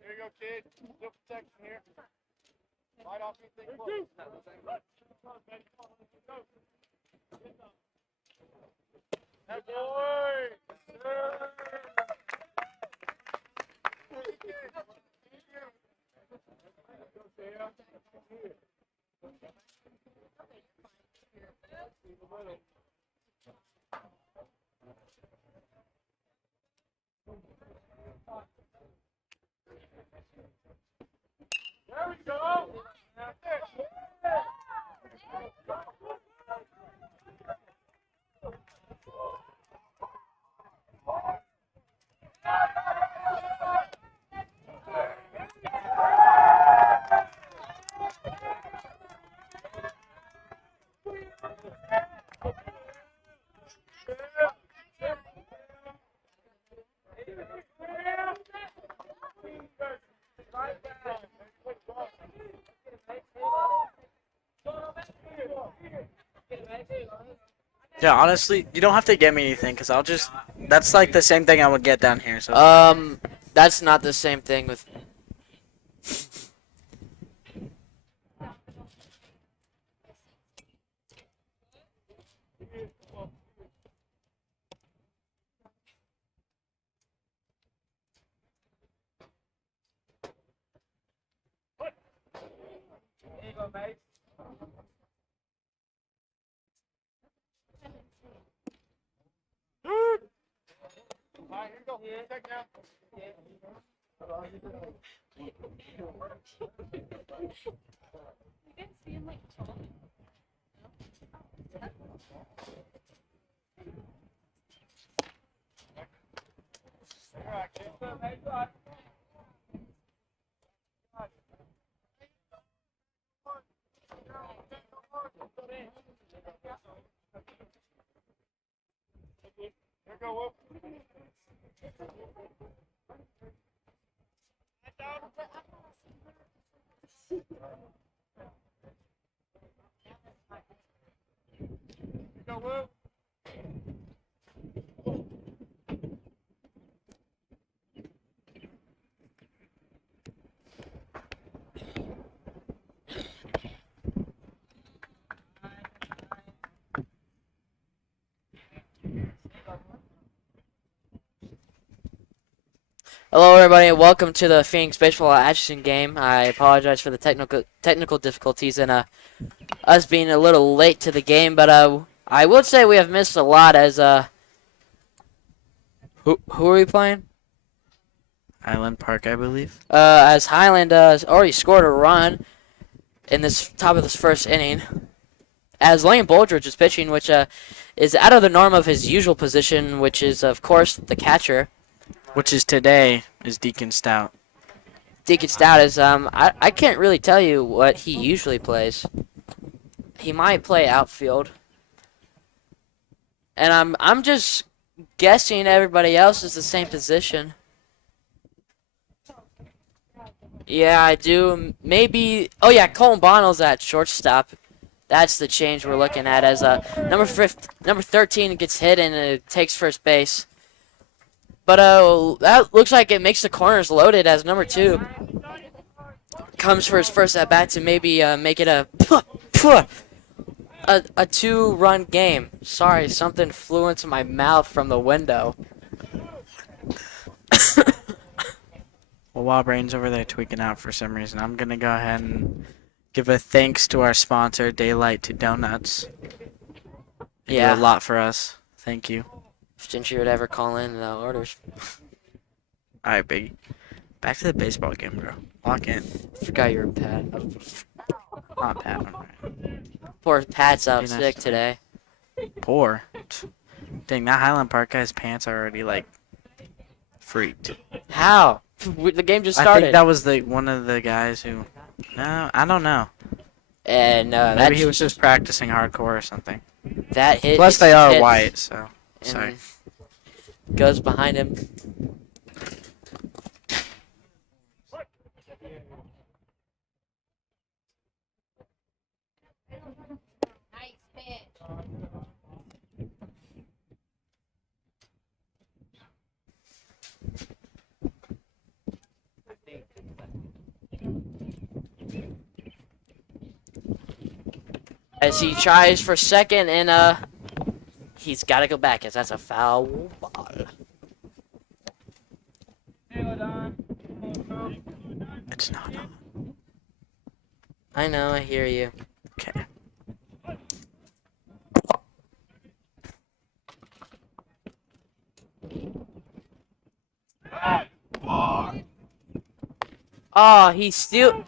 There you go, kid. Still protection here. Fight off anything close. That boy! There we go! Yeah, honestly, you don't have to get me anything because I'll just. That's like the same thing I would get down here. So. That's not the same thing with. There you go, mate. All right, here you go. Take now. All right, kid. Here you go, Will. Here you go, Will. Hello, everybody, and welcome to the Phoenix Baseball Atchison game. I apologize for the technical difficulties and us being a little late to the game, but I would say we have missed a lot as who are we playing? Highland Park, I believe. As Highland already scored a run in this top of this first inning, as Lane Boldridge is pitching, which is out of the norm of his usual position, which is of course the catcher. Which is today is Deacon Stout. Deacon Stout is I can't really tell you what he usually plays. he might play outfield. And I'm just guessing everybody else is the same position. Yeah, I do. Maybe. Oh yeah, Colton Bonnell's at shortstop. That's the change we're looking at as number 13 gets hit and takes first base. But that looks like it makes the corners loaded as number 2 comes for his first at bat to maybe make it a 2-run game. Sorry, something flew into my mouth from the window. Well, while Brain's over there tweaking out for some reason, I'm gonna go ahead and give a thanks to our sponsor, Daylight to Donuts. They do a lot for us. Thank you. Since you would ever call in the orders. All right, Biggie. Back to the baseball game, bro. Lock in. Forgot you were Pat. Not Pat. Right. Poor Pat's out Be nice sick to- today. Poor. Dang, that Highland Park guy's pants are already like freaked. How? The game just I started. think that was one of the guys who. No, I don't know. And Maybe he was just practicing hardcore or something. that hit. Plus, is they are hit white, so and sorry. Goes behind him. As he tries for second, and he's got to go back as that's a foul ball. It's not on. I know, I hear you. Okay. Oh, he's still.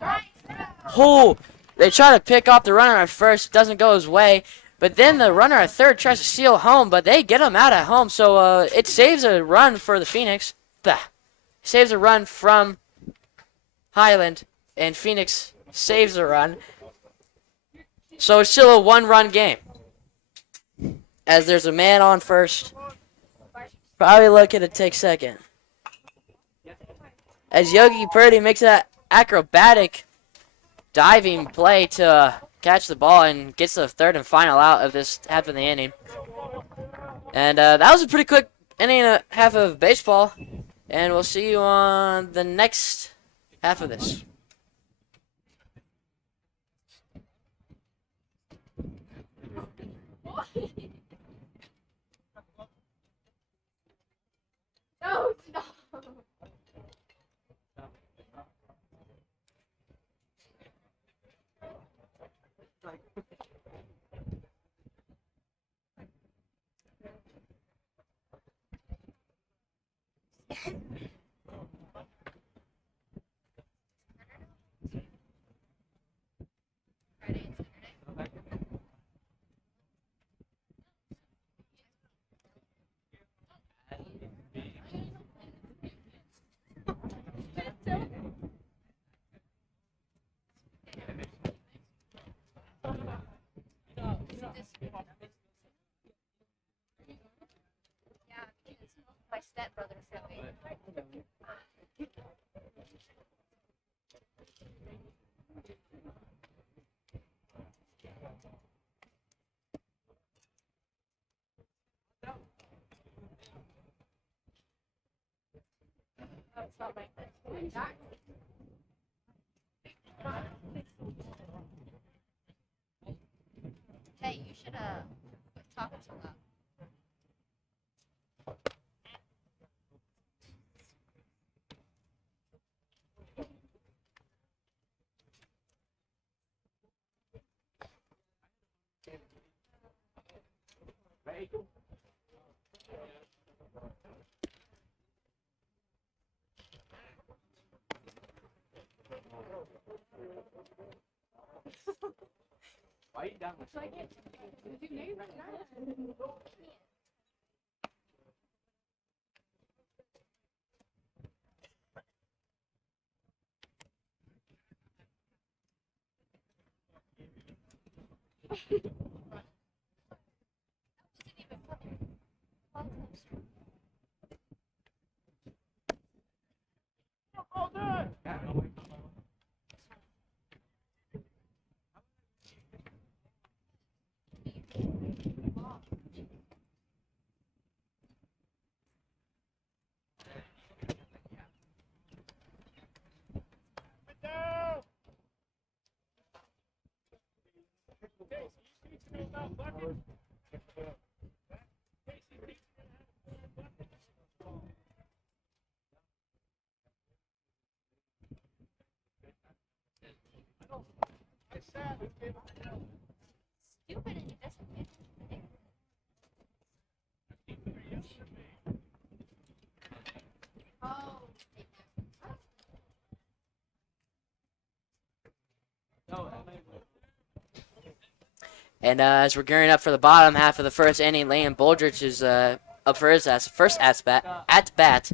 Oh, they try to pick off the runner at first. Doesn't go his way. But then the runner at third tries to steal home, but they get him out at home. So it saves a run for the Phoenix. Saves a run from Highland, and Phoenix saves a run. So it's still a one-run game. As there's a man on first. Probably looking to take second. As Yogi Purdy makes that acrobatic diving play to catch the ball and gets the third and final out of this half of the inning. And that was a pretty quick inning and a half of baseball. And we'll see you on the next half of this. No, stop. Yeah, because my stepbrother sent me. Oh, it's not my Hey, you should quit talking so loud. All done. Down. Stupid and it doesn't make it. Oh. And as we're gearing up for the bottom half of the first inning, Landon Boldridge is up for his first at bat.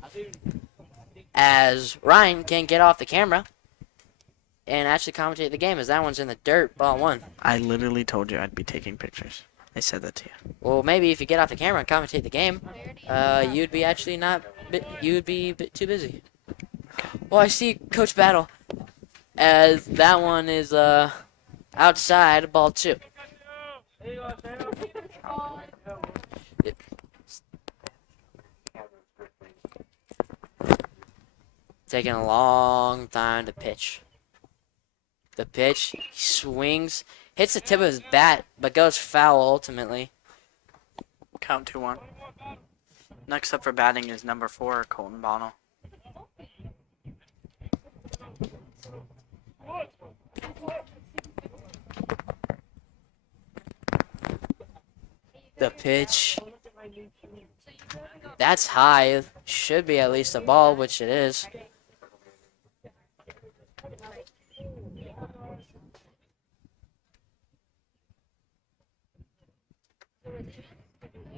As Ryan can get off the camera and actually commentate the game, as that one's in the dirt, ball one. I literally told you I'd be taking pictures. I said that to you. Well, maybe if you get off the camera and commentate the game, you'd be actually not. You'd be a bit too busy. Well, I see Coach Battle, as that one is outside, ball two. Taking a long time to pitch. The pitch, he swings, hits the tip of his bat, but goes foul ultimately. Count 2-1. Next up for batting is number 4, Colton Bonnell. The pitch. That's high. Should be at least a ball, which it is.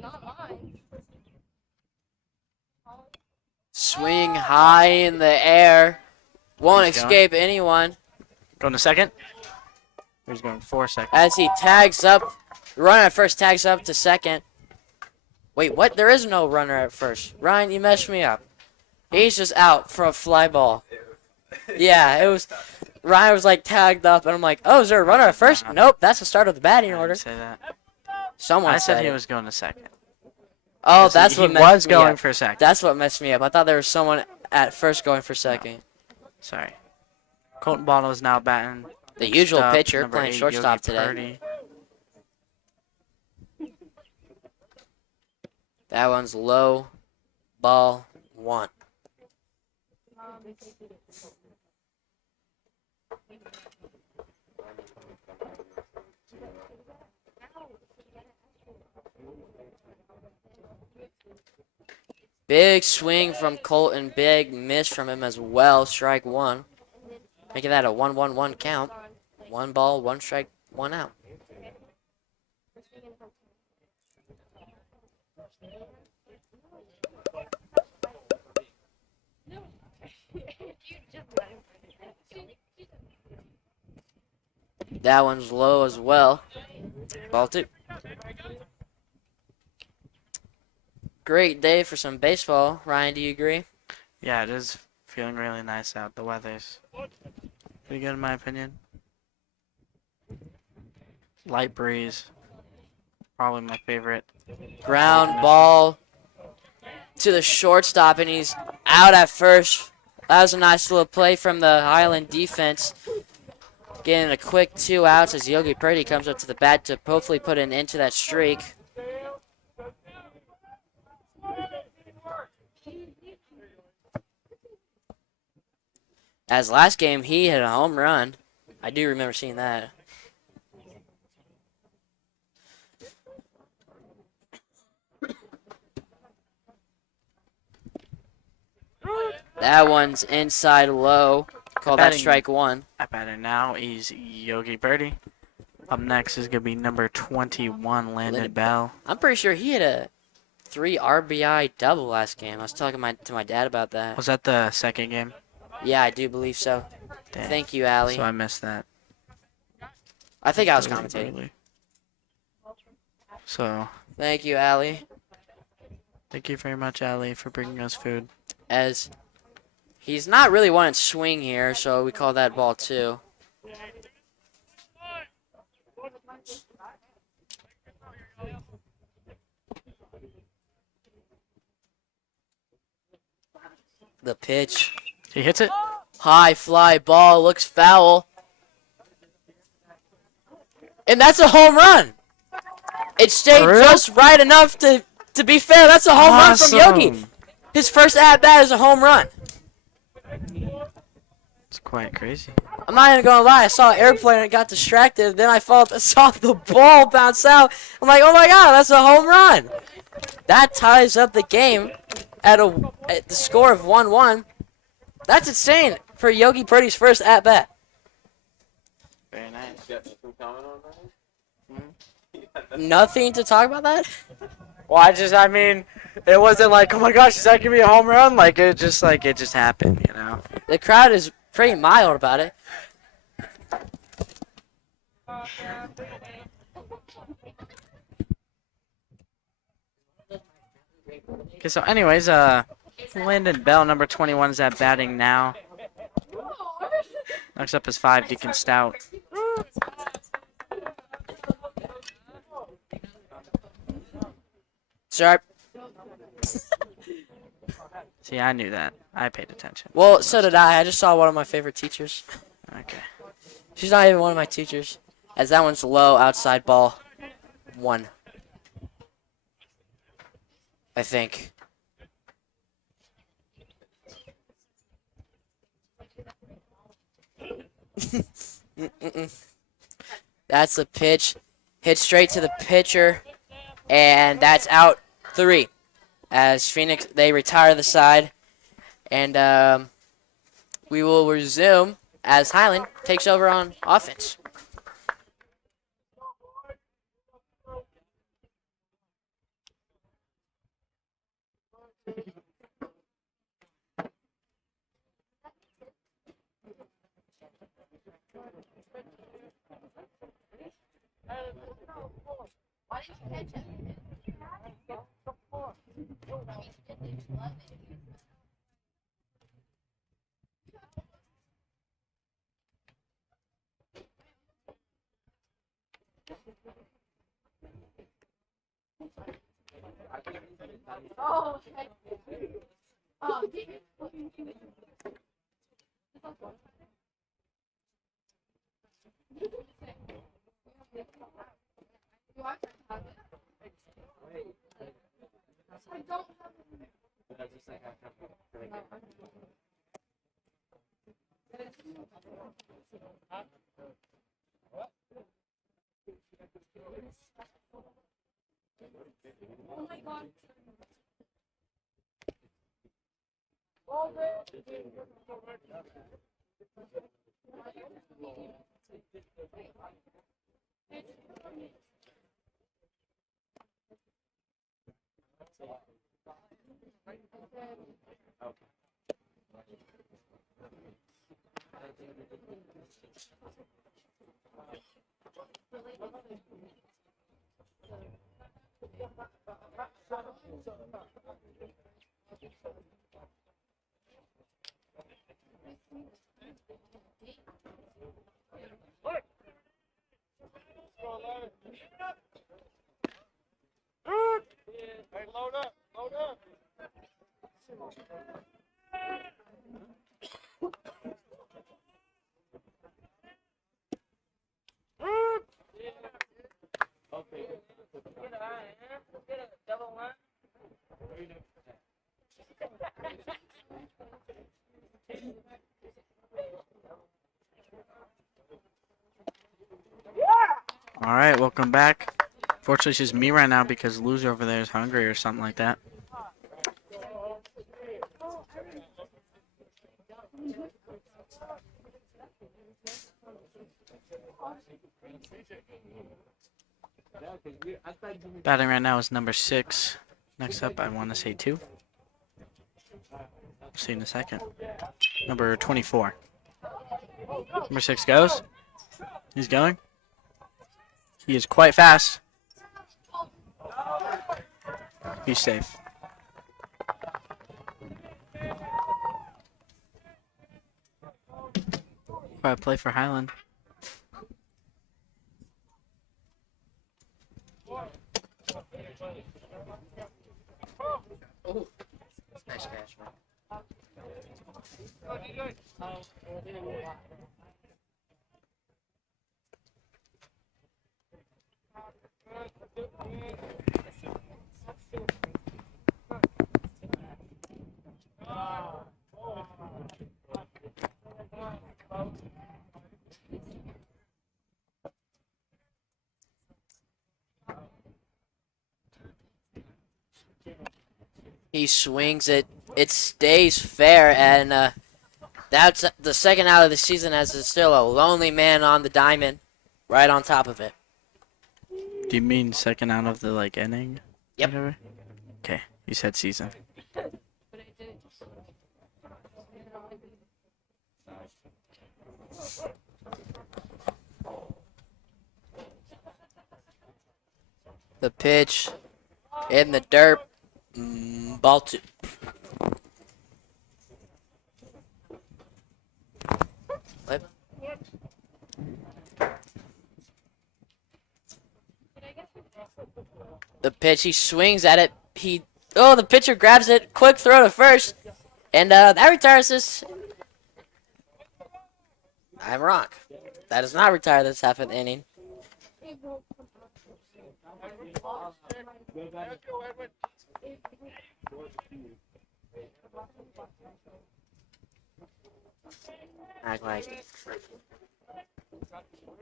Not mine. Swing high in the air. Won't He's escape anyone. Going to second. He's going 4 seconds. As he tags up. The runner at first tags up to second. Wait, what? There is no runner at first. Ryan, you messed me up. He's just out for a fly ball. Yeah, it was. Ryan was like tagged up, and I'm like, oh, is there a runner at first? Nope, that's the start of the batting I order. didn't say that. Someone I said he it. was going to second. Oh, that's what he messed was me going up. for second. That's what messed me up. I thought there was someone at first going for second. Sorry. Colton Bonnell is now batting. The usual Stop, pitcher number playing 8, shortstop Yogi today. Purdy. That one's low. Ball 1. Big swing from Colton. Big miss from him as well. Strike 1. Making that a 1-1-1 count. 1 ball, 1 strike, 1 out. That one's low as well. Ball 2. Great day for some baseball. Ryan, do you agree? Yeah, it is feeling really nice out. The weather's pretty good in my opinion. Light breeze. Probably my favorite. Ground ball to the shortstop, and he's out at first. That was a nice little play from the Highland defense. Getting a quick 2 outs as Yogi Purdy comes up to the bat to hopefully put an end to that streak. As last game, he hit a home run. I do remember seeing that. That one's inside low. Call that strike 1. At batter now is Yogi Purdy. Up next is going to be number 21, Landon Bell. I'm pretty sure he hit a 3 RBI double last game. I was talking to my dad about that. Was that the second game? Yeah, I do believe so. Damn. Thank you, Allie. So I missed that. I think I was Really commentating. early. So Thank you, Allie. thank you very much, Allie, for bringing us food. As he's not really wanting to swing here, so we call that ball 2. The pitch. He hits it. High fly ball. Looks foul. And that's a home run. It stayed For real? just right enough to be fair. That's a home run from Yogi. Awesome. His first at-bat is a home run. It's quite crazy. I'm not even going to lie. I saw an airplane and it got distracted. Then I saw the ball bounce out. I'm like, oh my God, that's a home run. That ties up the game at the score of 1-1. That's insane for Yogi Purdy's first at-bat. Very nice. Nothing to talk about that? Well, I mean, it wasn't like, oh my gosh, is that gonna be a home run? Like it just happened, you know. The crowd is pretty mild about it. Okay, so anyways, Landon Bell, number 21, is at batting now. Next up is 5, Deacon Stout. Sharp. See, I knew that. I paid attention. Well, so did I. I just saw one of my favorite teachers. Okay. She's not even one of my teachers. As that one's low, outside ball. 1. I think. That's a pitch. Hit straight to the pitcher. And that's out 3. As Phoenix, they retire the side. And we will resume as Highland takes over on offense. Why didn't you catch it? Oh, okay. Oh, I don't have Oh my God. Hey, load up, load up. All right, welcome back. Fortunately, it's just me right now because loser over there is hungry or something like that. Batting right now is number 6. Next up, I want to say 2. See you in a second. Number 24. Number 6 goes. He's going. He is quite fast. He's safe. I play for Highland. Nice catch, man. He swings it. It stays fair, and that's the second out of the season as there's still a lonely man on the diamond right on top of it. Do you mean second out of the inning? Yep. Whatever? Okay, you said season. The pitch in the dirt. Ball two. Flip. The pitch, he swings at it. The pitcher grabs it. Quick throw to first. And that retires this. I'm wrong. That does not retire this half of the inning. Act like.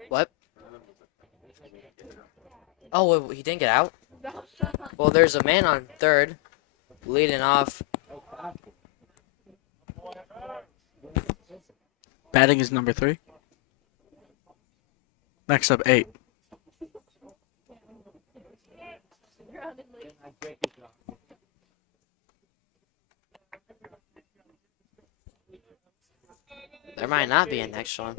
What? Oh, wait, he didn't get out? Well, there's a man on third, leading off. Batting is number 3. Next up, 8. There might not be a next one.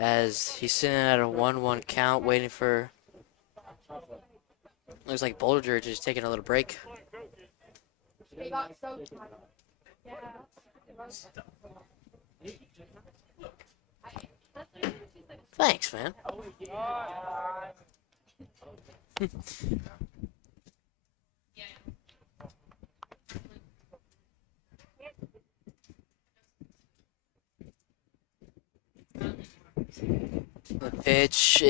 As he's sitting at a 1-1 count, waiting for. Looks like Boulder just taking a little break. Thanks, man. The pitch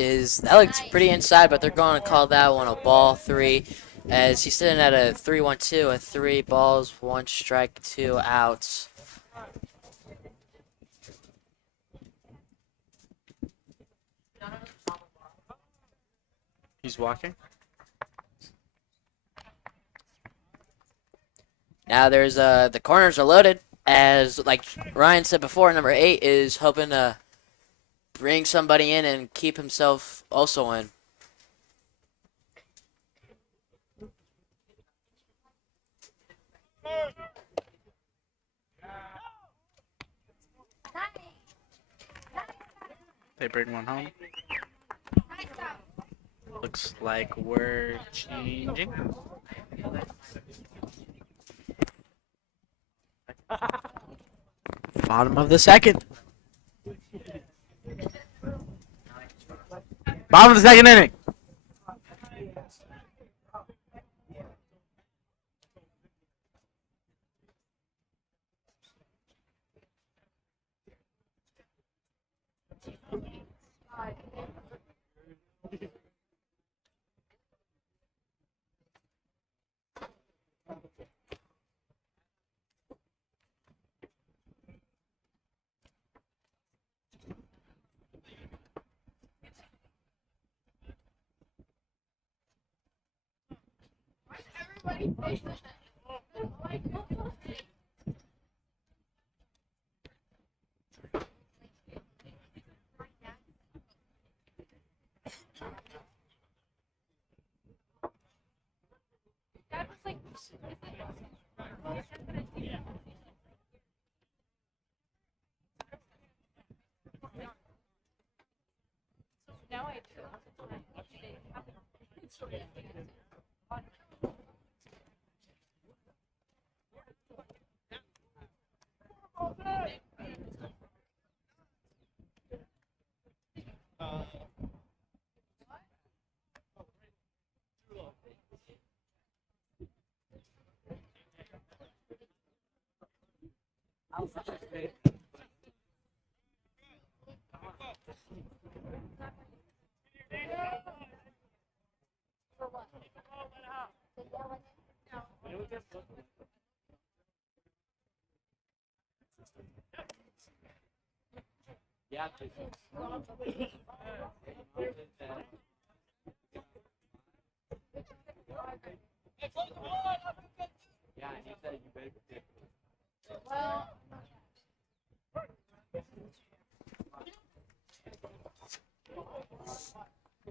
that looks pretty inside, but they're going to call that one a ball 3. As he's sitting at a 3-1-2, a 3 balls, 1 strike, 2 outs. He's walking. Now there's the corners are loaded, as like Ryan said before, number 8 is hoping to bring somebody in and keep himself also in. They bring one home. Looks like we're changing. Bottom of the second. Bottom of the second inning.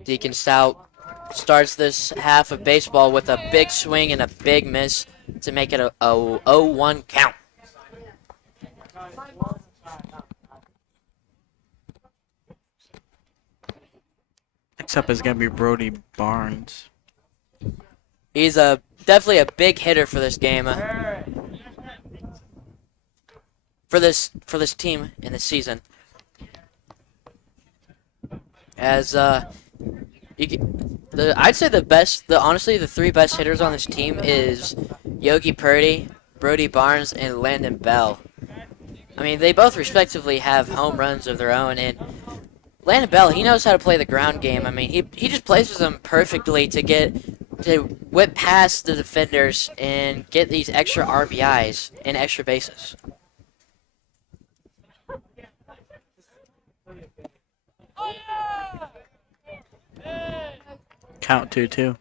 Deacon Stout starts this half of baseball with a big swing and a big miss to make it a 0-1 count. Next up is gonna be Brody Barnes. He's definitely a big hitter for this game. For this team in this season. As I'd say honestly the three best hitters on this team is Yogi Purdy, Brody Barnes, and Landon Bell. I mean, they both respectively have home runs of their own, and Landon Bell, he knows how to play the ground game. I mean, he just places them perfectly to whip past the defenders and get these extra RBIs and extra bases. Count 2-2.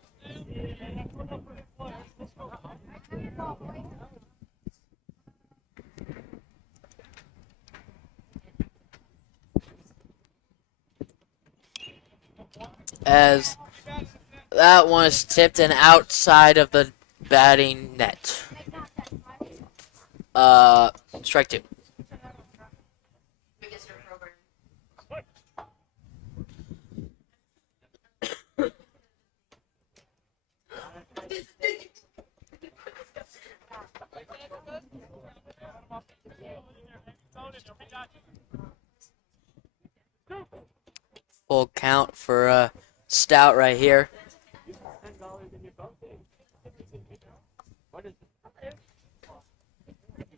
As that one is tipped and outside of the batting net. Strike two. Full count for Stout right here.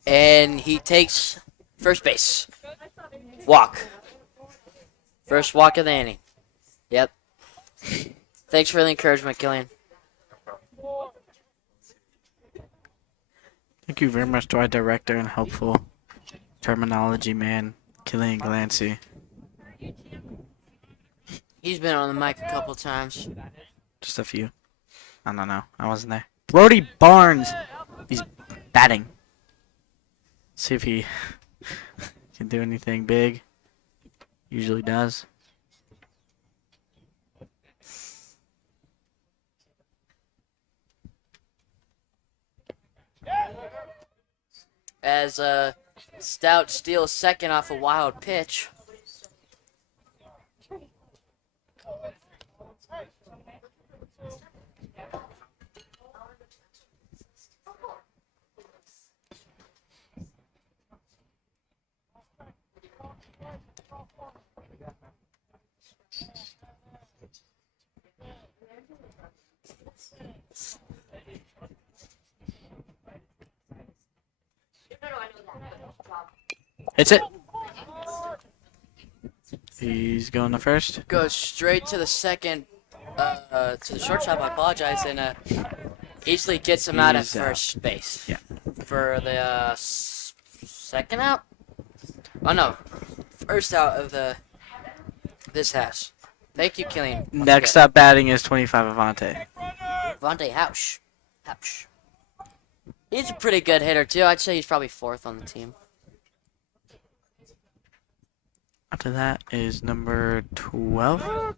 And he takes first base. Walk. First walk of the inning. Yep. Thanks for the encouragement, Killian. Thank you very much to our director and helpful terminology man, Killian Glancy. He's been on the mic a couple times. Just a few. I don't know. I wasn't there. Brody Barnes. He's batting. See if he can do anything big. Usually does. As Stout steals second off a wild pitch. Hits it. He's going to first. Goes straight to the second, to the shortstop. I apologize, and easily gets him out at He's out. first base. Yeah. For the second out. Oh no, first out of this house. Thank you, Killian. Next up batting is 25 Avante. Vontae Housh. He's a pretty good hitter too. I'd say he's probably fourth on the team. After that is number 12.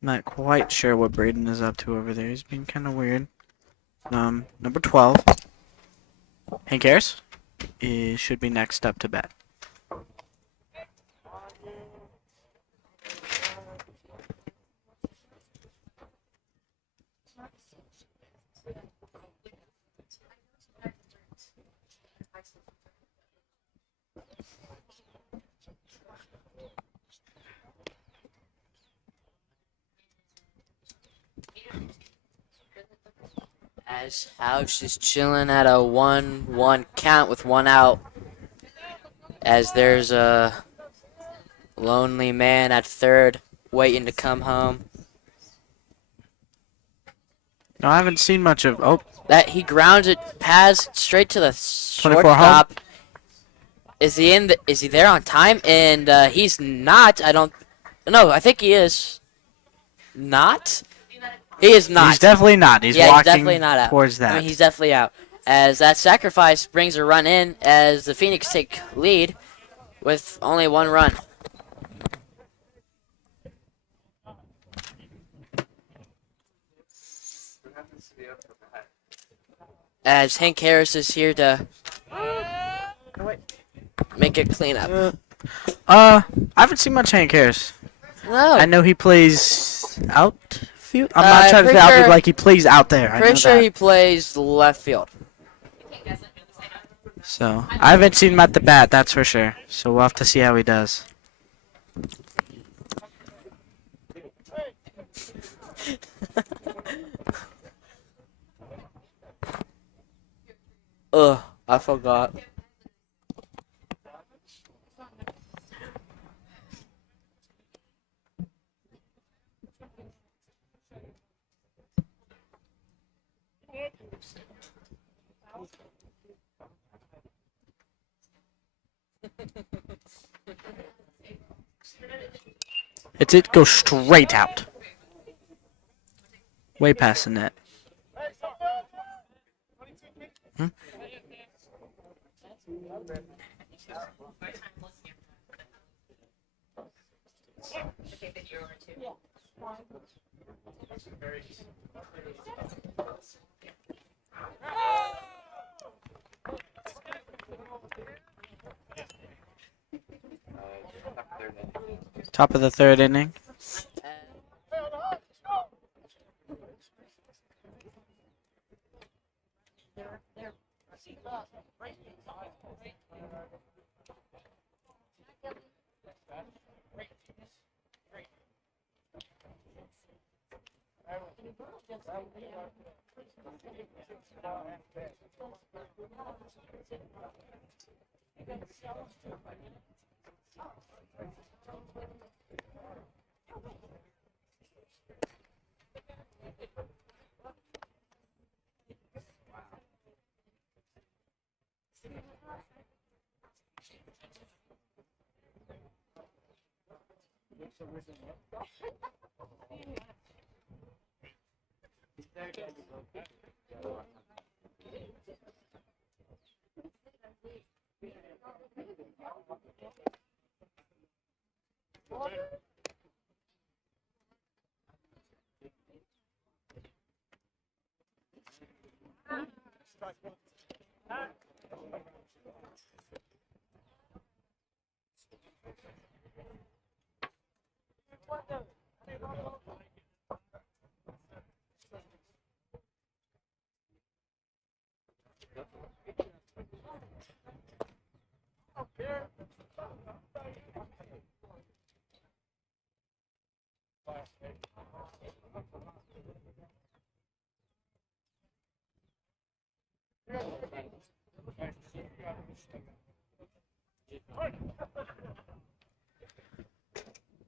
Not quite sure what Braden is up to over there. He's being kind of weird. Number 12. Hank Harris should be next up to bat. As House is chilling at a 1-1 count with one out. As there's a lonely man at third waiting to come home. No, I haven't seen much of. Oh, That he grounds it past straight to the 24 home. shortstop. Is he in? Is he there on time? And he's not. I don't. No, I think he is. Not. He is not. he's definitely not. He's yeah, walking he's definitely not out. towards that. I mean, he's definitely out. As that sacrifice brings a run in, as the Phoenix take lead with only one run. As Hank Harris is here to make a cleanup. I haven't seen much Hank Harris. No. I know he plays outfield. I'm Uh, not trying to pretty say outfield sure- like he plays out there. I know Pretty sure that. he plays left field. So I haven't seen him at the bat. That's for sure. So we'll have to see how he does. Ugh, I forgot. It goes straight out. Way past the net. Hmm? Top of the third inning.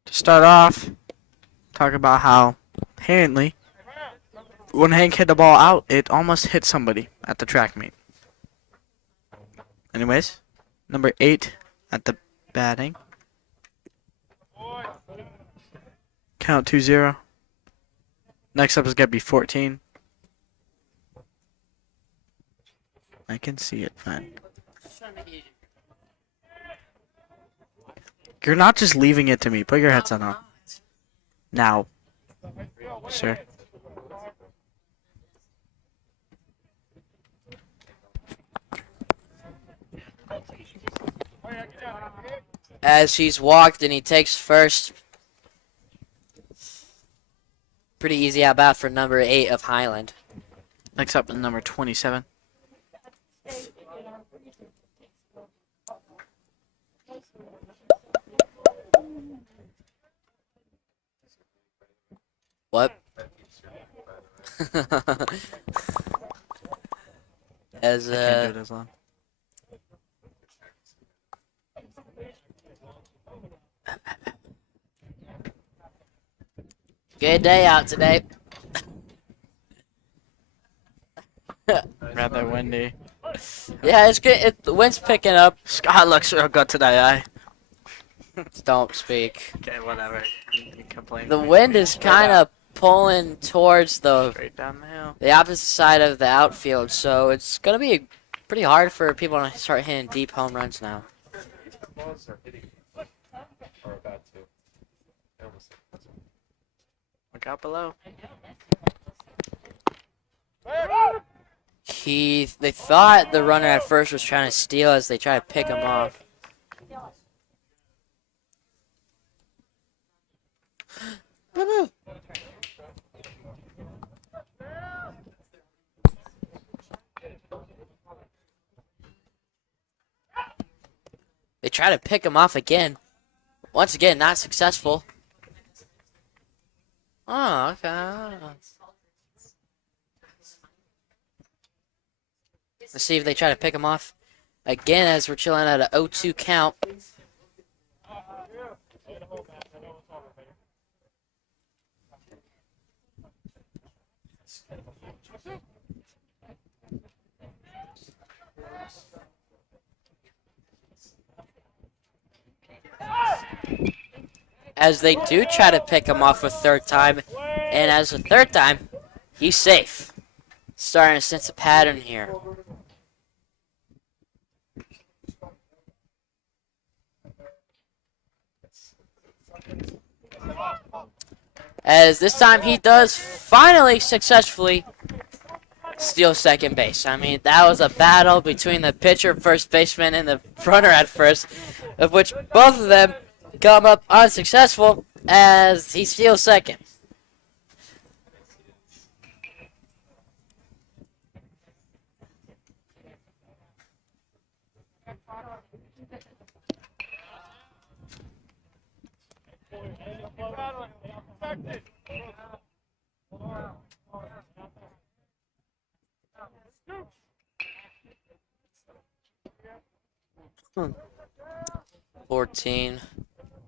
To start off, talk about how apparently when Hank hit the ball out, it almost hit somebody at the track meet. Anyways, number 8 at the batting. Count 2-0. Next up is going to be 14. I can see it fine. You're not just leaving it to me. Put your headset on. Now. Sir. As he's walked and he takes first. Pretty easy at bat for number 8 of Highland. Next up is number 27. What? As I can't do it as long. good day out today. Rather windy. Yeah, it's good. The wind's picking up. Scott looks real good today, Don't speak. Okay, whatever. You complain. The wind is kind of pulling towards Straight down the hill. the opposite side of the outfield, so it's gonna be pretty hard for people to start hitting deep home runs now. Balls are hitting are about to. I almost said that's Look out below. They thought the runner at first was trying to steal as they try to pick him off. They try to pick him off again. Once again, not successful. Oh, okay. Let's see if they try to pick him off again as we're chilling at an 0-2 count. As they do try to pick him off a third time, and as a third time, he's safe. Starting to sense a pattern here. As this time he does finally successfully steal second base. I mean, that was a battle between the pitcher, first baseman, and the runner at first, of which both of them come up unsuccessful as he steals second. Hmm. 14.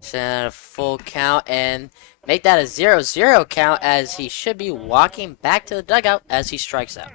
Send a full count and make that a 0-0 count as he should be walking back to the dugout as he strikes out.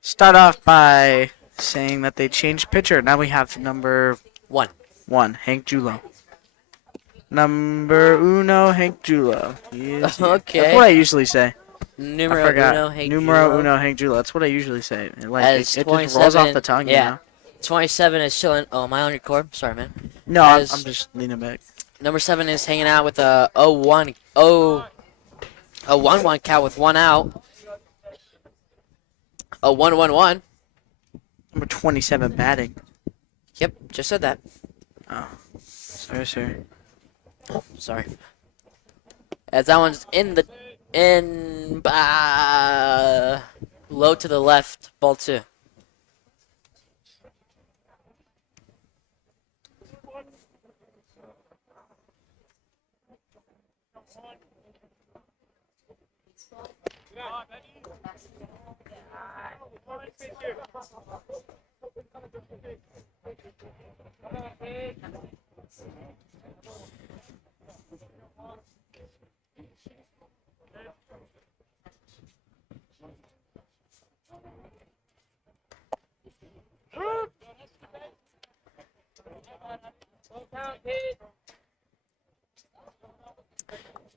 start off by saying that they changed pitcher. Now we have number 1, Hank Julo. Number uno, Hank Julo. He is here. Okay. That's what I usually say. Numero I forgot. uno, Hank Numero Julo. uno, Hank Julo. That's what I usually say. Like, As it just rolls off the tongue, yeah. you know? 27 is chilling. Oh, am I on record? Sorry, man. No, I'm As- just leaning back. Number 7 is hanging out with a 1-1 count with 1 out. A 1-1-1. Number 27 batting. Yep, just said that. Oh, sorry, sir. Sorry. As that one's low to the left, ball 2.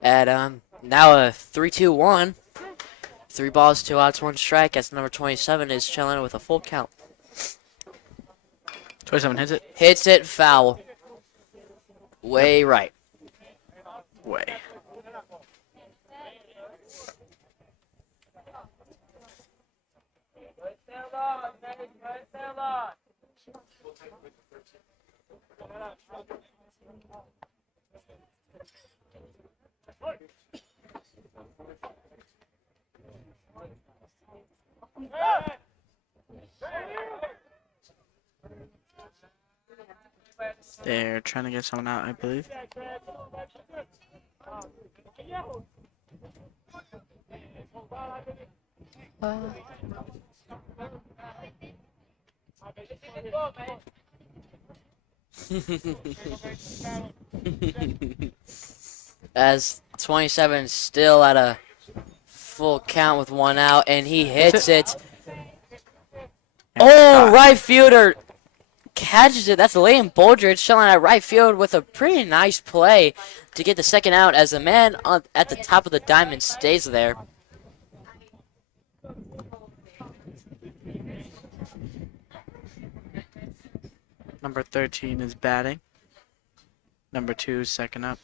At now a 3-2-1. 3 balls, 2 outs, 1 strike. As number 27 is chilling with a full count. 27 hits it. Hits it foul. Way right. Way. They're trying to get someone out, I believe. As 27 still at a full count with 1 out, and he hits it. Oh, right fielder catches it. That's Liam Boldridge chilling at right field with a pretty nice play to get the second out as the man at the top of the diamond stays there. Number 13 is batting. Number 2 is second up.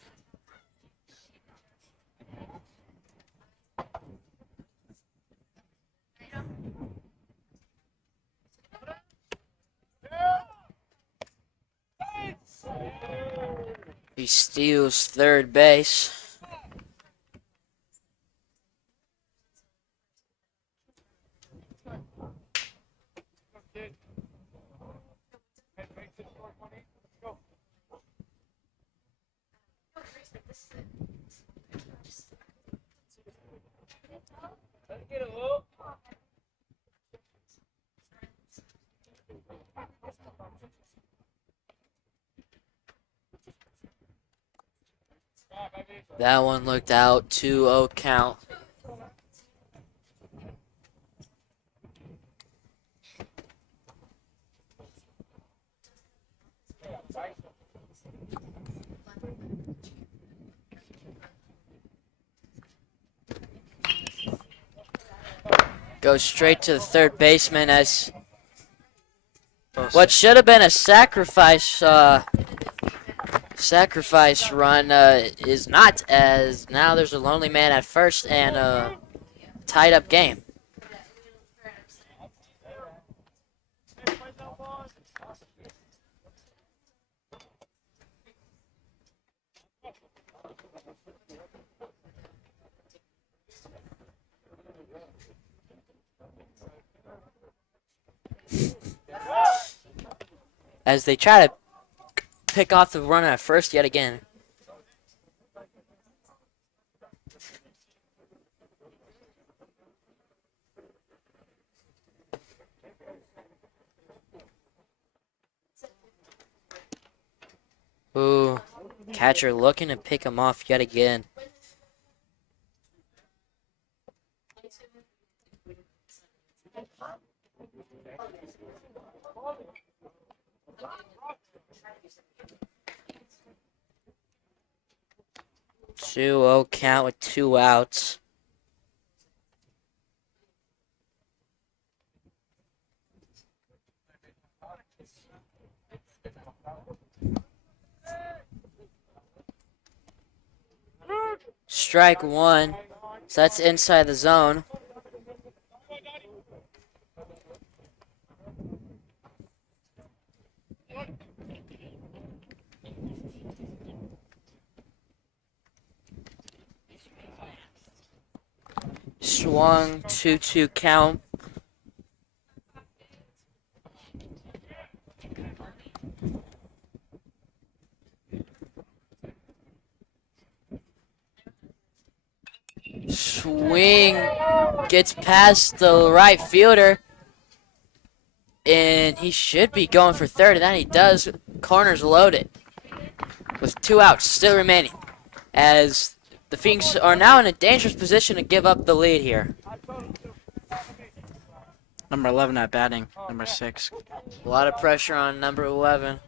He steals third base. That one looked out. 2-0 count. Goes straight to the third baseman as what should have been a sacrifice run is not, as now there's a lonely man at first and a tied up game. As they try to pick off the run at first yet again. Ooh, catcher looking to pick him off yet again. Two-zero count with 2 outs. Strike 1. So that's inside the zone. Swung 2-2 count. Swing gets past the right fielder. And he should be going for third, and then he does. Corner's loaded with 2 outs still remaining, as the Phoenix are now in a dangerous position to give up the lead here. Number 11 at batting. Number 6. A lot of pressure on number 11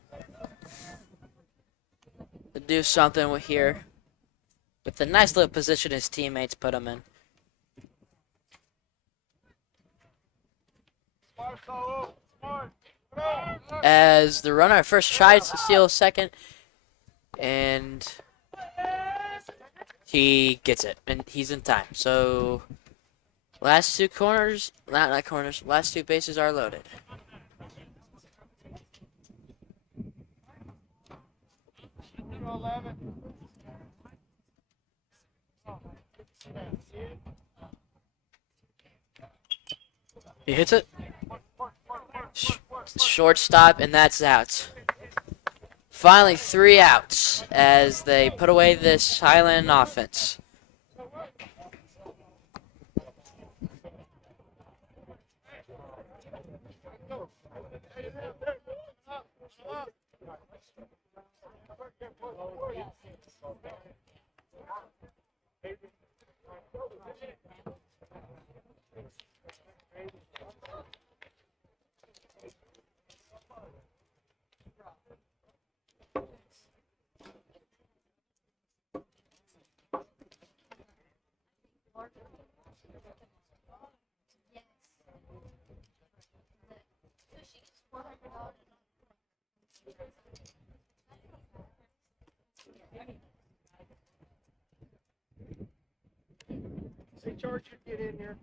to do something here with the nice little position his teammates put him in. As the runner first tries to steal second, and he gets it, and he's in time. So last 2 corners, not corners, last 2 bases are loaded. He hits it. Shortstop, and that's out. Finally, 3 outs as they put away this Highland offense. Hey, George, you get in here.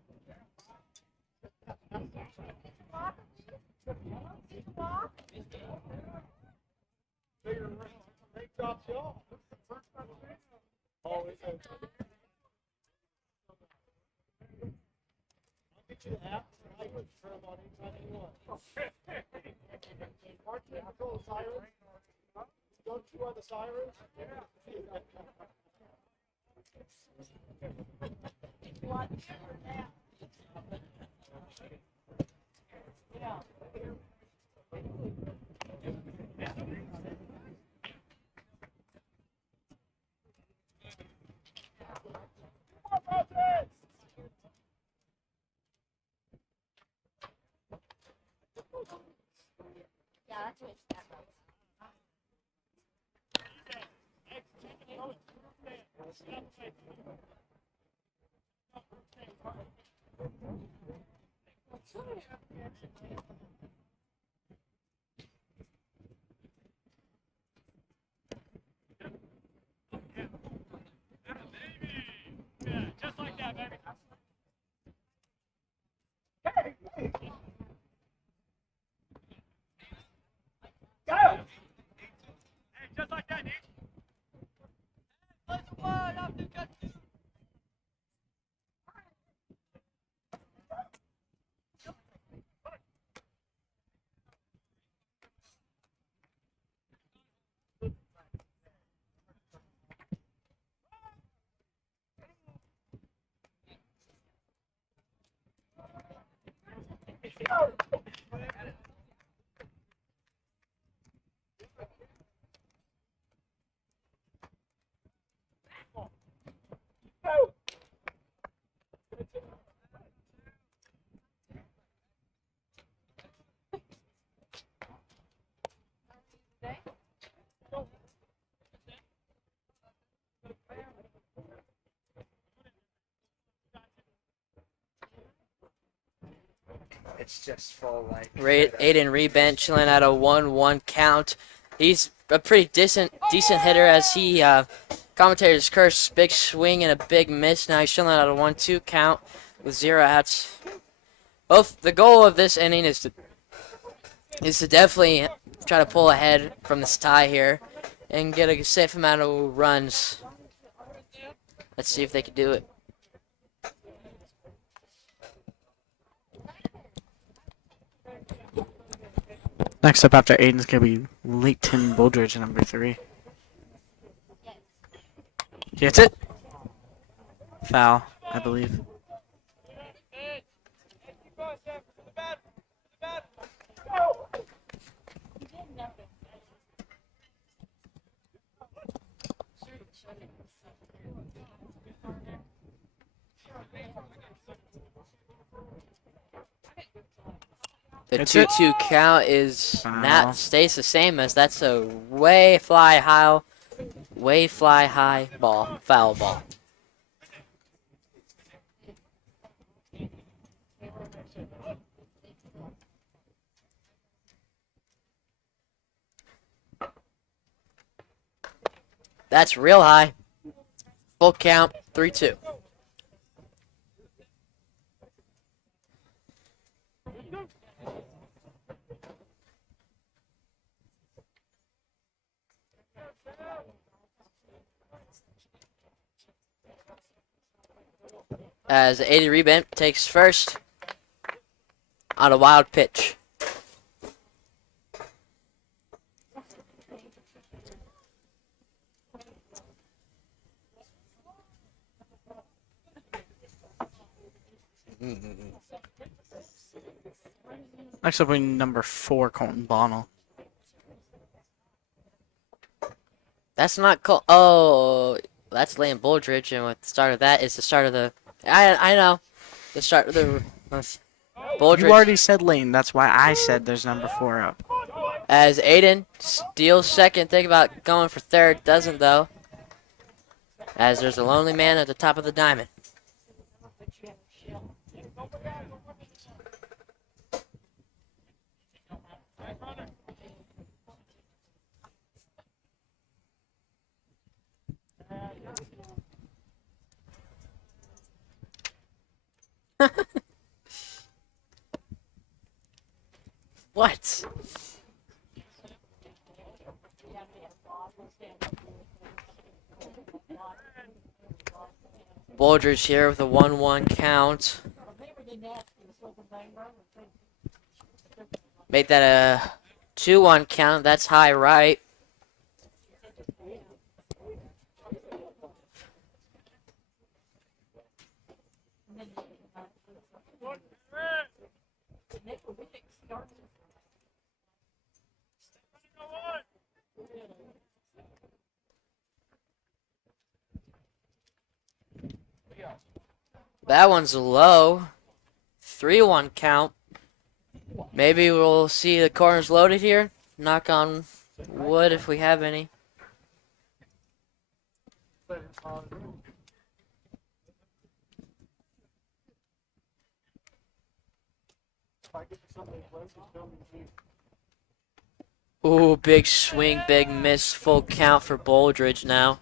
Don't you on the sirens? Yeah, that's what it's Just like that, baby. Go! Hey, just like that, Nick. Let's wide up the cut. it's just full like. Aiden Rebent chilling at a 1-1 count. He's a pretty decent hitter as he commentators curse big swing and a big miss. Now he's chilling at a 1-2 count with 0 outs. Both the goal of this inning is to definitely try to pull ahead from this tie here and get a safe amount of runs. Let's see if they can do it. Next up after Aiden's gonna be Leighton Boldridge, number 3. He hits it. Foul, I believe. The That's it. 2-2 count is Foul. not stays the same as that's a way fly high ball, foul ball. That's real high. Full count, 3-2. As Aiden Rebent takes first on a wild pitch. Next up, we number 4, Colton Bonnell. That's not cool. Oh, that's Lane Boldridge, and with the start of that is the start of the. I know, the start of the. Boldridge. You already said Leighton. That's why I said there's number 4 up. As Aiden steals second, think about going for third, doesn't though. As there's a lonely man at the top of the diamond. What? Boldridge here with a 1-1 count. Made that a 2-1 count. That's high right. That one's low. 3-1 count. Maybe we'll see the corners loaded here. Knock on wood if we have any. Ooh, big swing, big miss, full count for Boldridge now.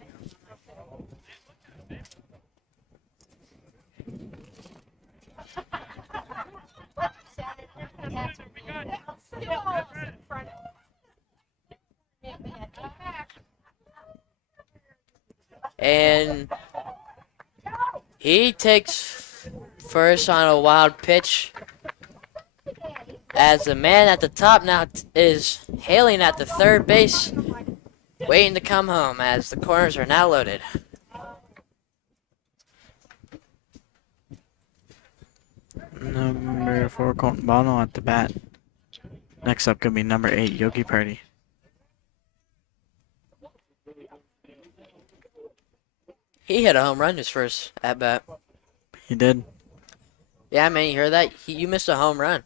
And he takes first on a wild pitch. As the man at the top now is hailing at the third base, waiting to come home as the corners are now loaded. Number 4, Colton Bonnell at the bat. Next up, gonna be number 8, Yogi Party. He hit a home run his first at bat. He did. Yeah, man, you heard that? You missed a home run.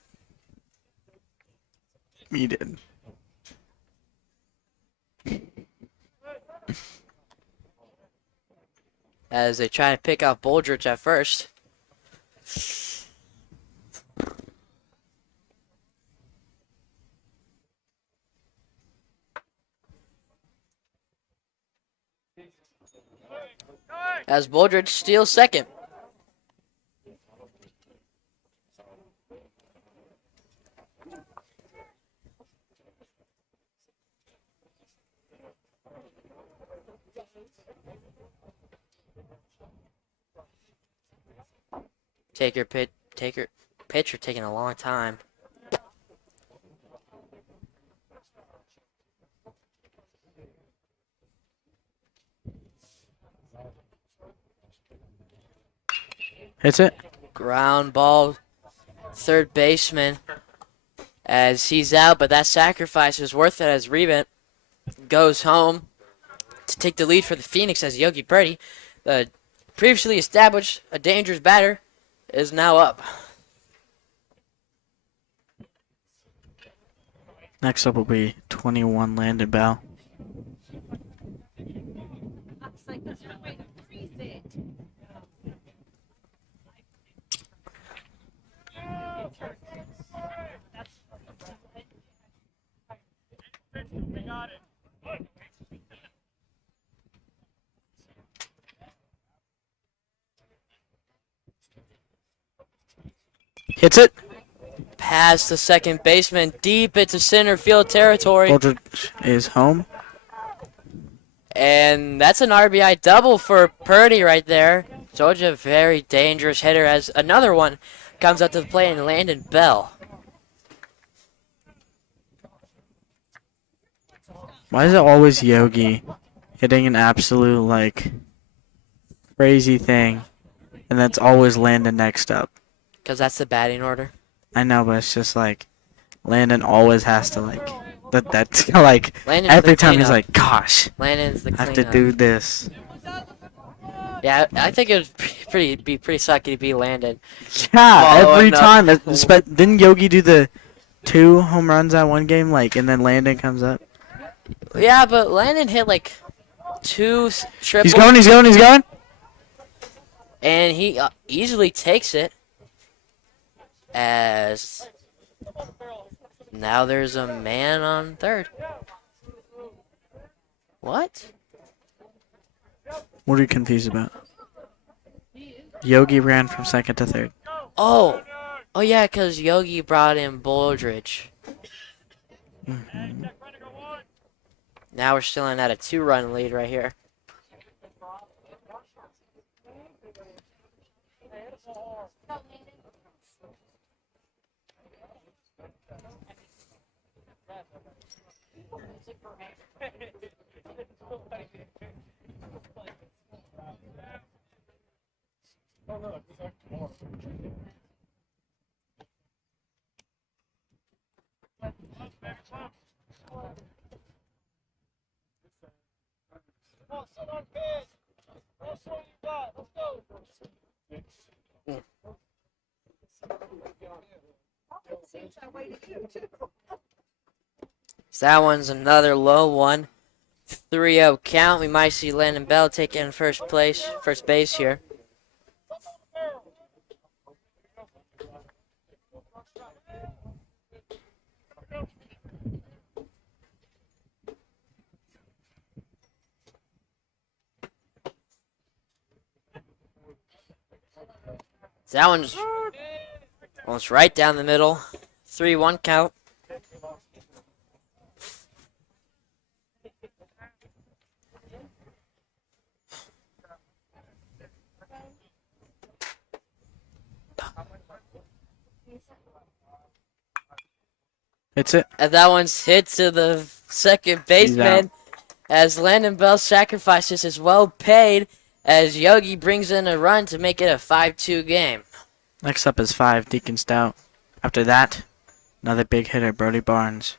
He did. As they try to pick out Boldridge at first. As Boldridge steals second. Pitcher taking a long time. Hits it. Ground ball. Third baseman as he's out, but that sacrifice is worth it as Revent goes home to take the lead for the Phoenix as Yogi Purdy, the previously established a dangerous batter, is now up. Next up will be 21 Landon Bell. Hits it. Past the second baseman, deep into center field territory. Boldridge is home. And that's an RBI double for Purdy right there. Georgia, very dangerous hitter as another one comes out to the plate and Landon Bell. Why is it always Yogi hitting an absolute, like, crazy thing, and that's always Landon next up? Because that's the batting order. I know, but it's just like Landon always has to like that's like Landon's every the time he's cleanup. like, gosh, Landon's the I have to cleanup. do this. Yeah, I think it would be pretty sucky to be Landon. Yeah, every Following up. time. Didn't Yogi do the 2 home runs at one game, like, and then Landon comes up? Yeah, but Landon hit like 2 triples. He's going. And he easily takes it. As now there's a man on third. What? What are you confused about? Yogi ran from second to third. Oh yeah, because Yogi brought in Boldridge. Mm-hmm. Now we're still in at a 2-run lead right here. So that one's another low one. 3-0 count. We might see Landon Bell taking first base here. So that one's almost right down the middle. 3-1 count. Hits it. And that one's hit to the second baseman as Landon Bell's sacrifices is well paid as Yogi brings in a run to make it a 5-2 game. Next up is 5, Deacon Stout. After that, another big hitter, Brody Barnes.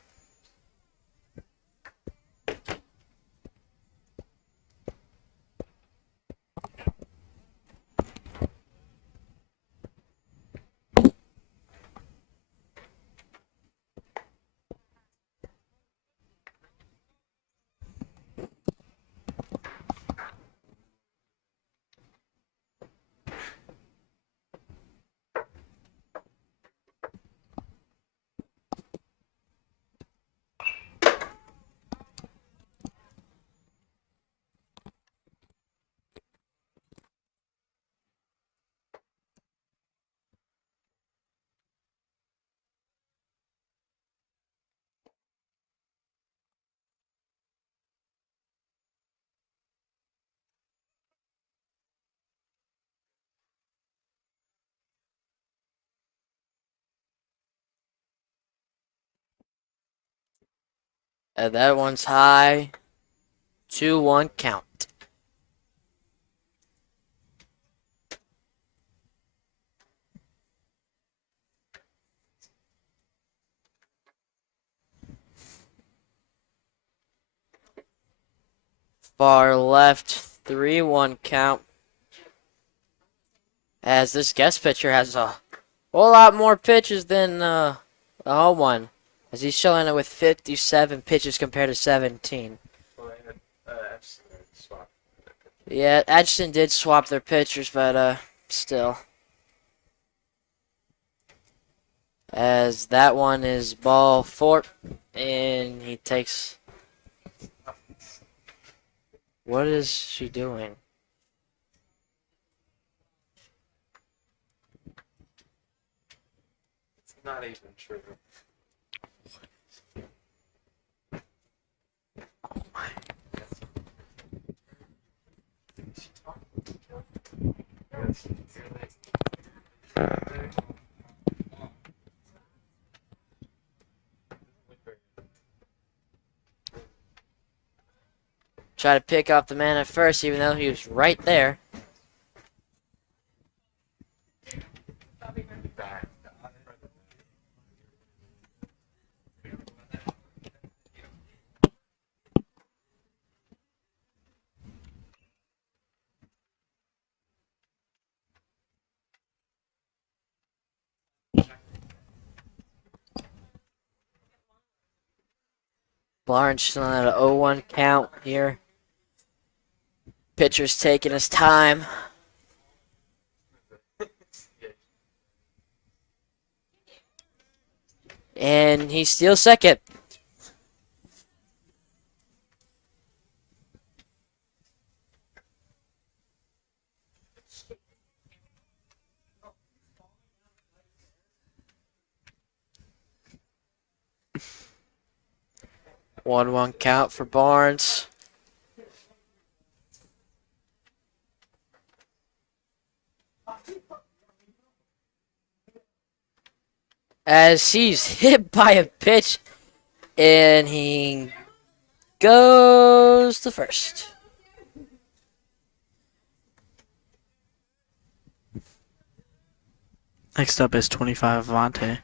That one's high. 2-1 count. Far left, 3-1 count. As this guest pitcher has a whole lot more pitches than the home one. As he's showing it with 57 pitches compared to 17. Yeah, Atchison did swap their pitchers, but still. As that one is ball 4, and he takes. What is she doing? It's not even true. Try to pick off the man at first, even though he was right there. Barnes still at an 0-1 count here. Pitcher's taking his time. And he steals second. One count for Barnes. As he's hit by a pitch, and he goes to first. Next up is 25 Avante.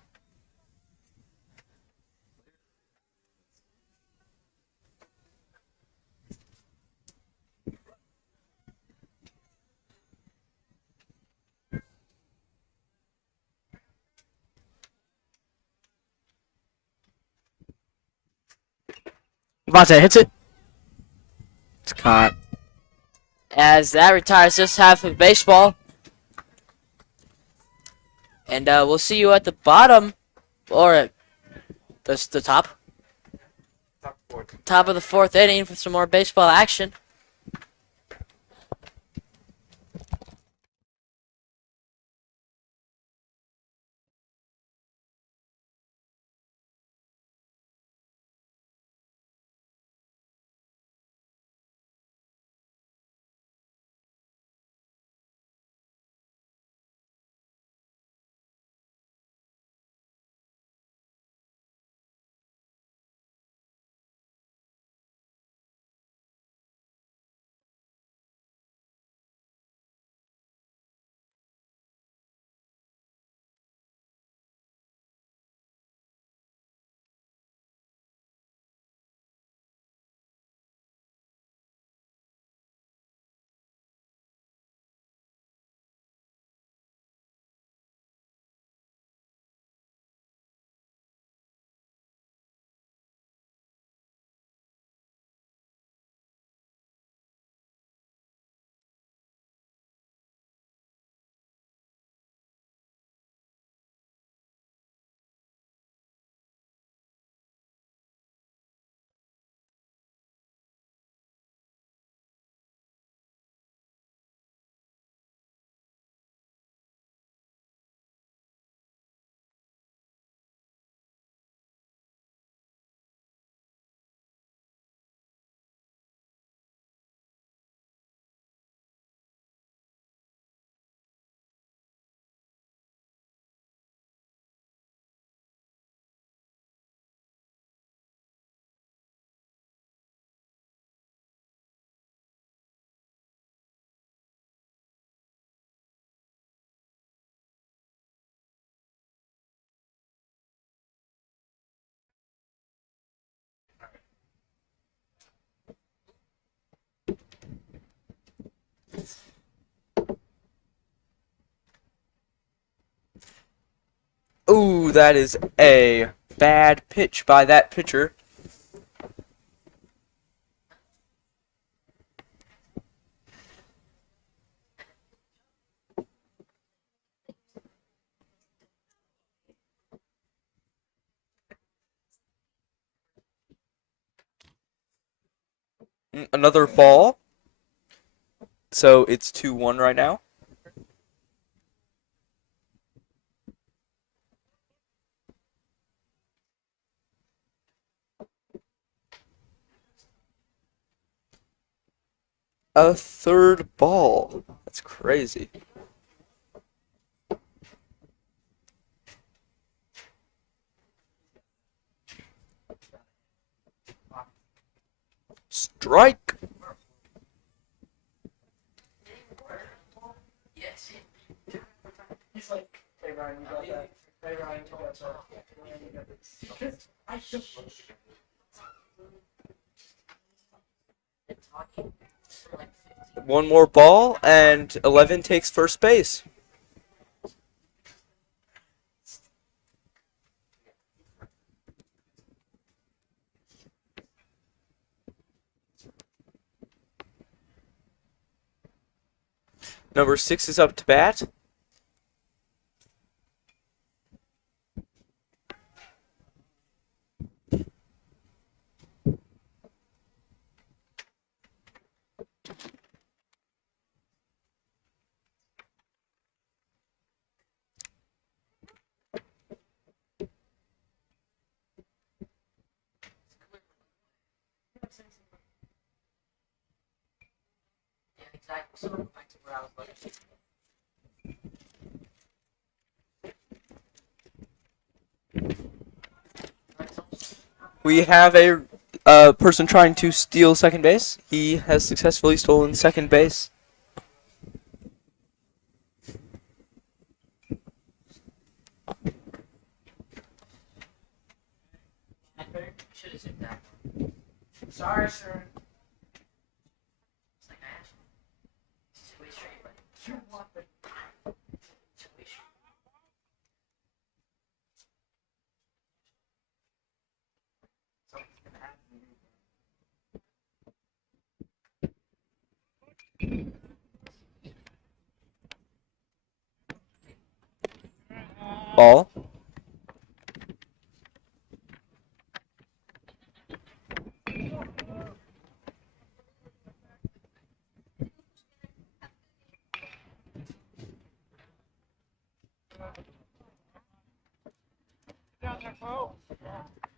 Avante hits it. It's caught. As that retires this half of baseball. And we'll see you at the bottom, or at the top. Top of the 4th inning for some more baseball action. that is a bad pitch by that pitcher. Another ball. So it's 2-1 right now. A third ball. That's crazy. Strike. Yes. He's like, hey Ryan, you got that. Hey Ryan, you got that. One more ball, and 11 takes first base. Number 6 is up to bat. Yeah, exactly. So back to where I was looking. We have a person trying to steal second base. He has successfully stolen second base. Should have zoomed that. Sorry, sir. It's like I asked. It's 2-way straight, but 2-way straight. Something's gonna happen. Ball.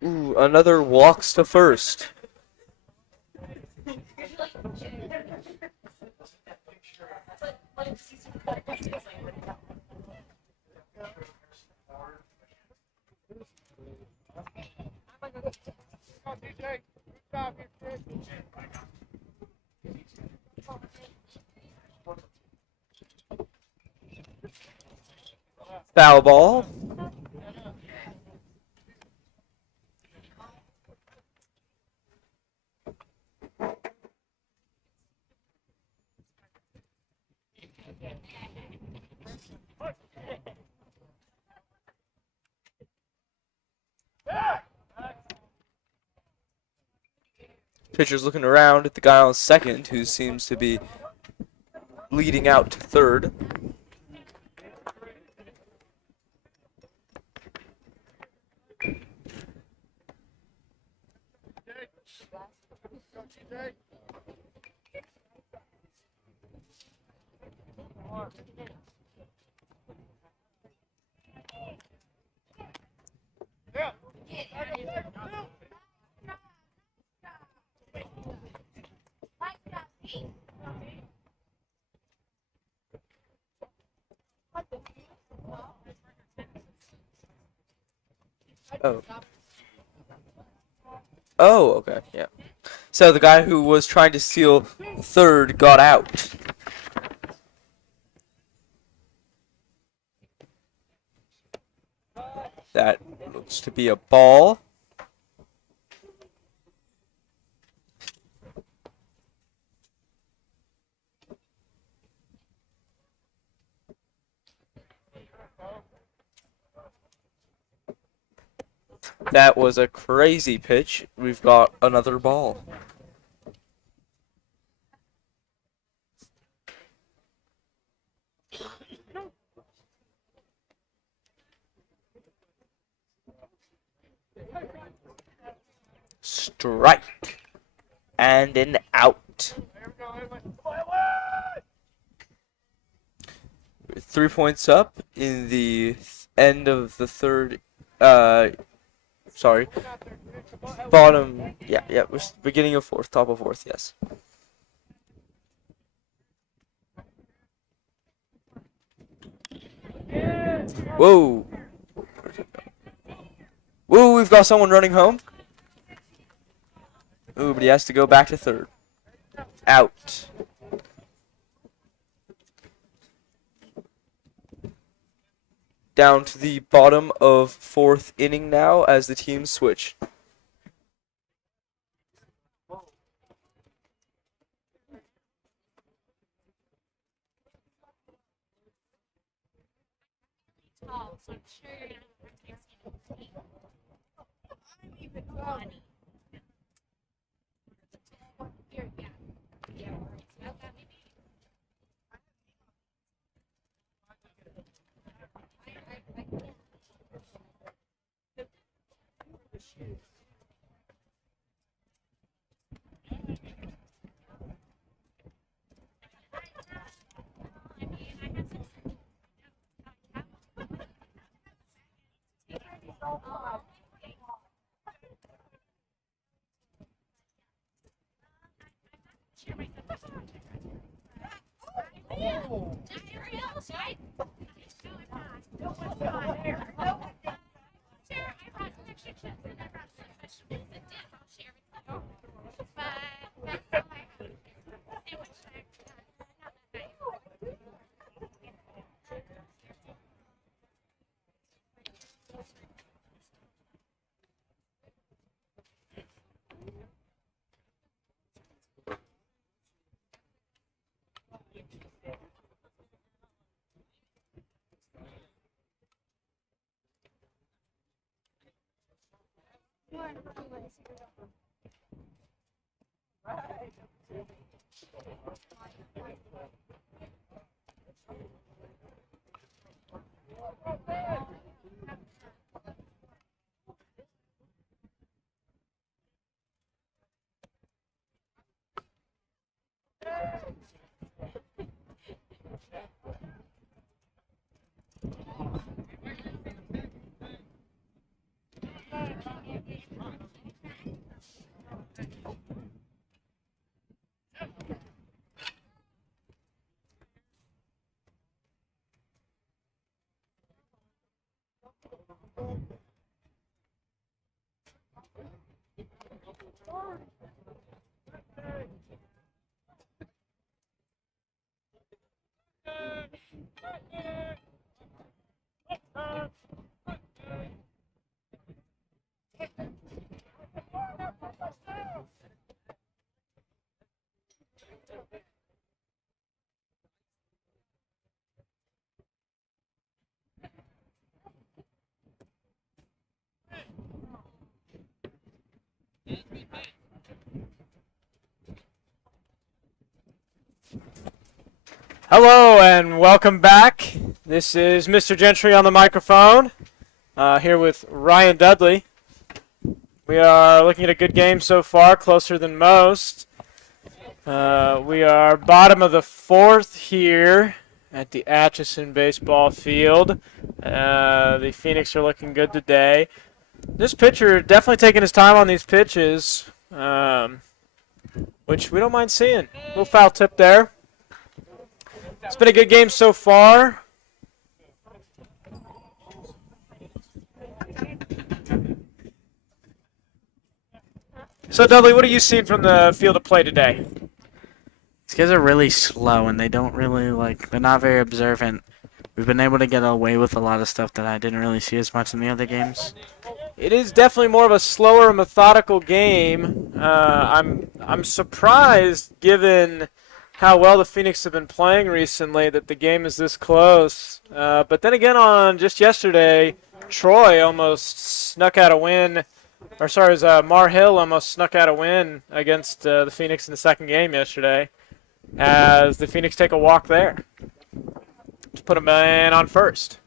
Ooh, another walks to first. Foul ball. Pitcher's looking around at the guy on second, who seems to be leading out to third. Oh. Oh, okay, yeah. So the guy who was trying to steal third got out. That looks to be a ball. That was a crazy pitch. We've got another ball. Strike. And an out. 3 points up in the end of the third. Sorry. Bottom. Yeah. We're beginning of fourth. Top of fourth. Yes. Whoa. Whoa, we've got someone running home. Ooh, but he has to go back to third. Out. Down to the bottom of fourth inning now as the teams switch. Tall, so I'm sure you're gonna have a hard time seeing I'm even funny. Here, yeah. Yeah, right. Okay, maybe. Hello and welcome back. This is Mr. Gentry on the microphone, here with Ryan Dudley. We are looking at a good game so far, closer than most. We are bottom of the fourth here at the Atchison Baseball field. The Phoenix are looking good today. This pitcher definitely taking his time on these pitches, which we don't mind seeing. A little foul tip there. It's been a good game so far. So, Dudley, what are you seeing from the field of play today? These guys are really slow, and they don't really, they're not very observant. We've been able to get away with a lot of stuff that I didn't really see as much in the other games. It is definitely more of a slower, methodical game. I'm surprised, given how well the Phoenix have been playing recently, that the game is this close. But then again, on just yesterday, Troy almost snuck out a win. Or sorry, it was Mar Hill almost snuck out a win against the Phoenix in the second game yesterday, as the Phoenix take a walk there to put a man on first.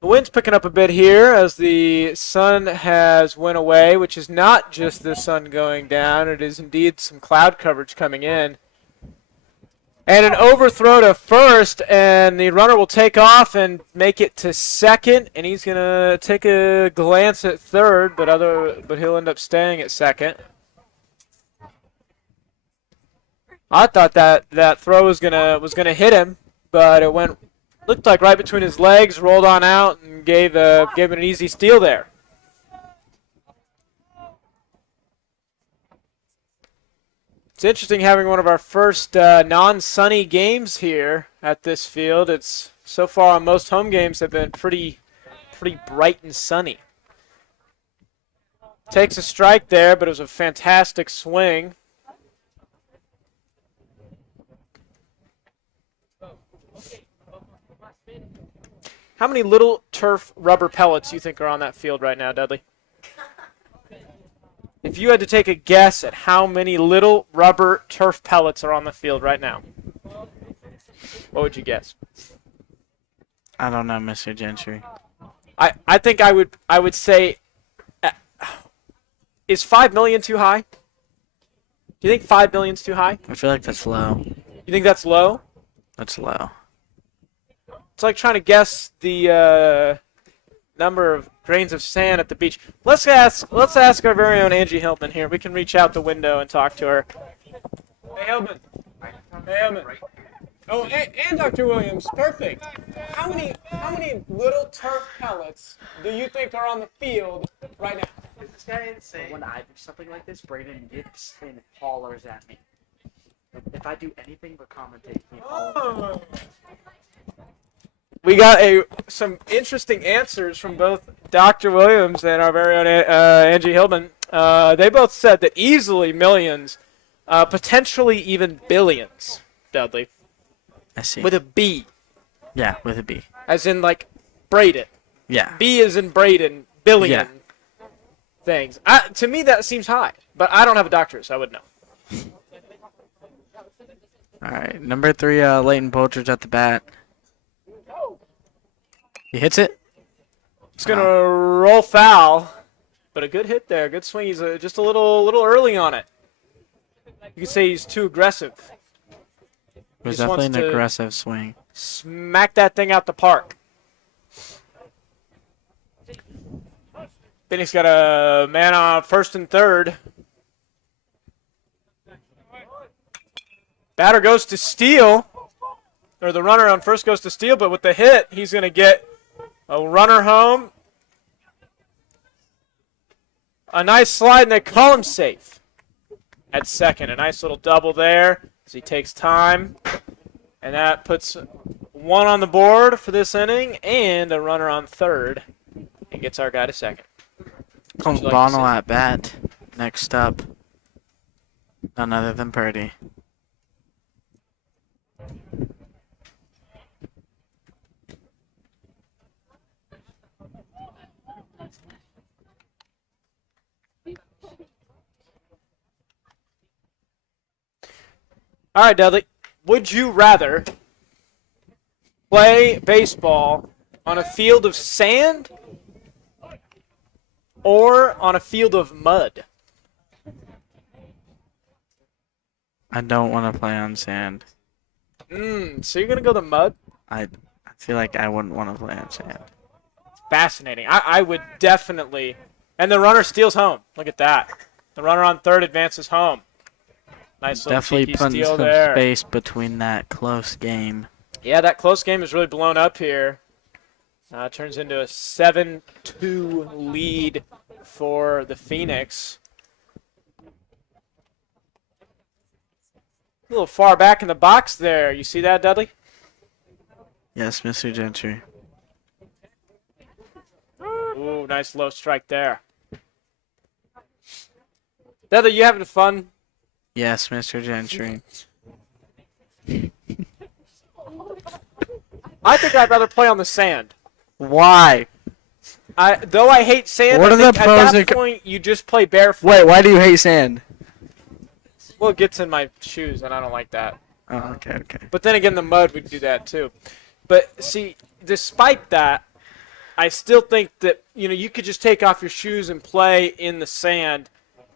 The wind's picking up a bit here as the sun has went away, which is not just the sun going down. It is indeed some cloud coverage coming in. And an overthrow to first, and the runner will take off and make it to second, and he's going to take a glance at third, but he'll end up staying at second. I thought that throw was gonna hit him, but it looked like right between his legs, rolled on out, and gave it an easy steal there. It's interesting having one of our first non-sunny games here at this field. It's so far most home games have been pretty bright and sunny. Takes a strike there, but it was a fantastic swing. How many little turf rubber pellets do you think are on that field right now, Dudley? If you had to take a guess at how many little rubber turf pellets are on the field right now, what would you guess? I don't know, Mr. Gentry. I think I would say, is 5 million too high? Do you think 5 million's too high? I feel like that's low. You think that's low? That's low. It's like trying to guess the number of grains of sand at the beach. Let's ask our very own Angie Hillman here. We can reach out the window and talk to her. Hey Hillman. Hey Hillman. Oh, and Dr. Williams. Perfect. How many little turf pellets do you think are on the field right now? Is this guy insane? When I do something like this, Brayden yips and hollers at me. If I do anything but commentate, he hollers. We got some interesting answers from both Dr. Williams and our very own Angie Hillman. They both said that easily millions, potentially even billions, Dudley. I see. With a B. Yeah, with a B. As in, like, Braden. Yeah. B as in Braden. Billion. Yeah. Things. To me, that seems high. But I don't have a doctorate, so I wouldn't know. All right. Number 3, Leighton Poultridge at the bat. He hits it. It's going to roll foul. But a good hit there. Good swing. He's just a little early on it. You could say he's too aggressive. It was definitely an aggressive swing. Smack that thing out the park. Phoenix got a man on first and third. Batter goes to steal. Or the runner on first goes to steal, but with the hit, he's going to get a runner home. A nice slide, and they call him safe at second. A nice little double there as he takes time. And that puts one on the board for this inning and a runner on third. And gets our guy to second. Comes Bono at bat. Next up, none other than Purdy. All right, Dudley. Would you rather play baseball on a field of sand or on a field of mud? I don't want to play on sand. So you're going to go the mud? I feel like I wouldn't want to play on sand. Fascinating. I would definitely. And the runner steals home. Look at that. The runner on third advances home. Nice little Definitely cheeky putting steal some there. space between that close game. Yeah, that close game is really blown up here. Turns into a 7-2 lead for the Phoenix. A little far back in the box there. You see that, Dudley? Yes, Mr. Gentry. Ooh, nice low strike there. Dudley, you having fun? Yes, Mr. Gentry. I think I'd rather play on the sand. Why? Though I hate sand, What I are the think pros at that and point you just play barefoot. Wait, why do you hate sand? Well, it gets in my shoes, and I don't like that. Oh, okay. But then again, the mud would do that too. But see, despite that, I still think that you could just take off your shoes and play in the sand.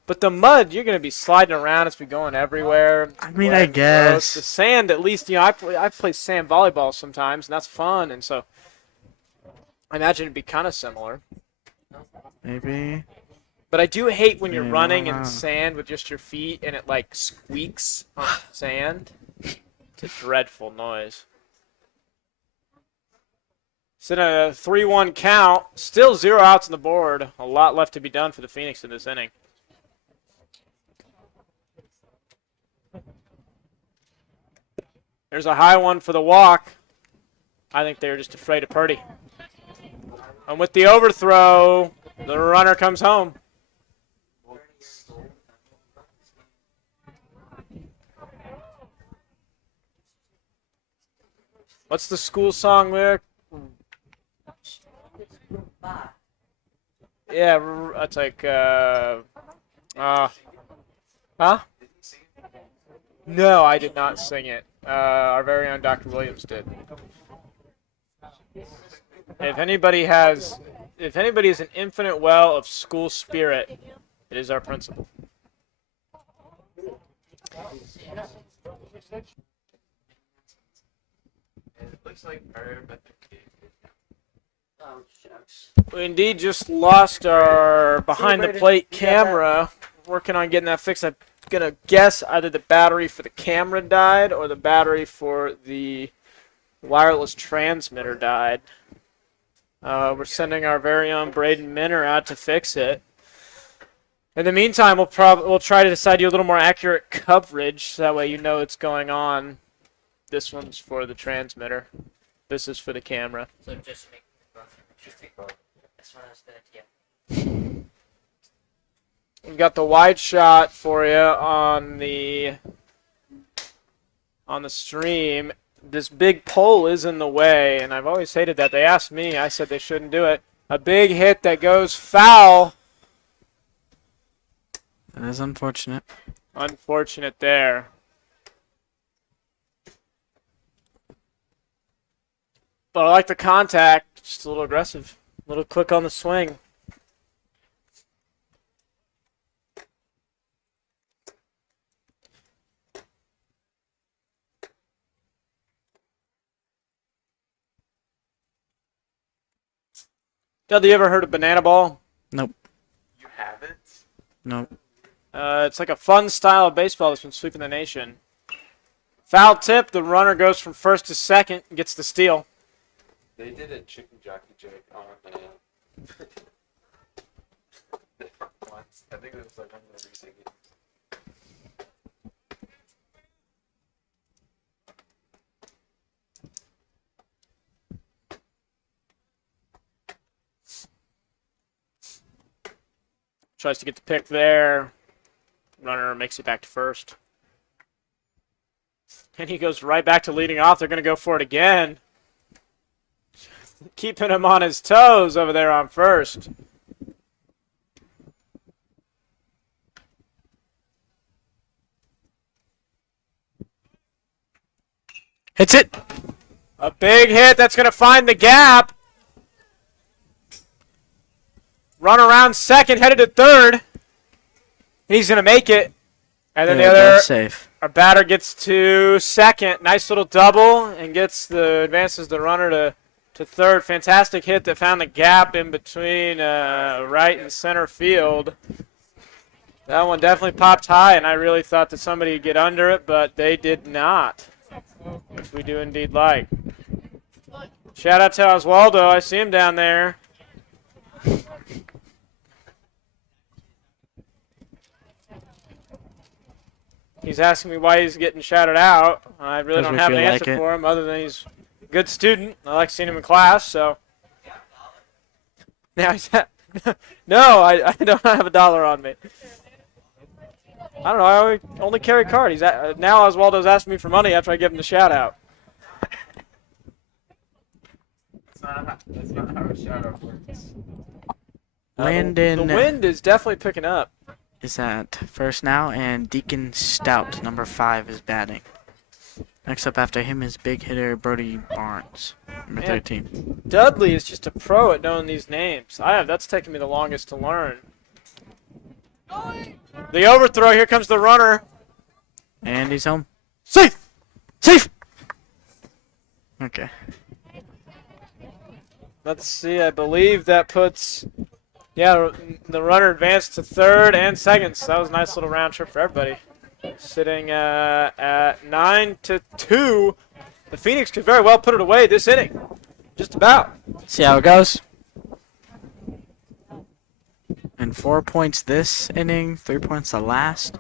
But the mud, you're gonna be sliding around. It's be going everywhere. I mean, Wet I and guess. gross. The sand, at least, I play sand volleyball sometimes, and that's fun. And so I imagine it'd be kind of similar. Maybe. But I do hate when you're Yeah, running I in don't know. sand with just your feet and it like squeaks on sand. It's a dreadful noise. It's in a 3-1 count. Still 0 outs on the board. A lot left to be done for the Phoenix in this inning. There's a high one for the walk. I think they were just afraid of Purdy. And with the overthrow, the runner comes home. What's the school song lyric? Yeah, it's like, huh? No, I did not sing it. Our very own Dr. Williams did. If anybody is an infinite well of school spirit, it is our principal. We indeed just lost our behind the plate camera. Working on getting that fixed. I'm gonna guess either the battery for the camera died or the battery for the wireless transmitter died. We're sending our very own Braden Minner out to fix it. In the meantime, we'll try to decide you a little more accurate coverage, so that way you know what's going on. This one's for the transmitter. This is for the camera. So just make both. That's what I was gonna do. We've got the wide shot for you on the stream. This big pole is in the way, and I've always hated that. They asked me, I said they shouldn't do it. A big hit that goes foul. That is unfortunate. Unfortunate there. But I like the contact. Just a little aggressive. A little quick on the swing. Dudley, you ever heard of banana ball? Nope. You haven't? Nope. It's like a fun style of baseball that's been sweeping the nation. Foul tip, the runner goes from first to second and gets the steal. They did a chicken jockey joke on once. I think it was like on the recent game. Tries to get the pick there. Runner makes it back to first. And he goes right back to leading off. They're going to go for it again. Keeping him on his toes over there on first. Hits it. A big hit that's going to find the gap. Run around second, headed to third. He's going to make it. And then Yeah, the other, both safe. our batter gets to second. Nice little double and advances the runner to third. Fantastic hit that found the gap in between right and center field. That one definitely popped high, and I really thought that somebody would get under it, but they did not, which we do indeed like. Shout out to Oswaldo. I see him down there. He's asking me why he's getting shouted out. I really 'Cause don't we have an feel answer like it. for him other than he's a good student. I like seeing him in class, so. Now he's no, I don't have $1 on me. I don't know. I only carry card. Now Oswaldo's asking me for money after I give him the shout out. That's not how a shout-out works. Landon The wind is definitely picking up. is at first now, and Deacon Stout, number 5, is batting. Next up after him is big hitter Brody Barnes, number Man. 13. Dudley is just a pro at knowing these names. That's taken me the longest to learn. The overthrow. Here comes the runner. And he's home. Safe. Safe. Okay. Let's see. I believe that puts. Yeah, the runner advanced to third and second. So that was a nice little round trip for everybody. Sitting at 9-2. The Phoenix could very well put it away this inning. Just about. See how it goes. And 4 points this inning, 3 points the last.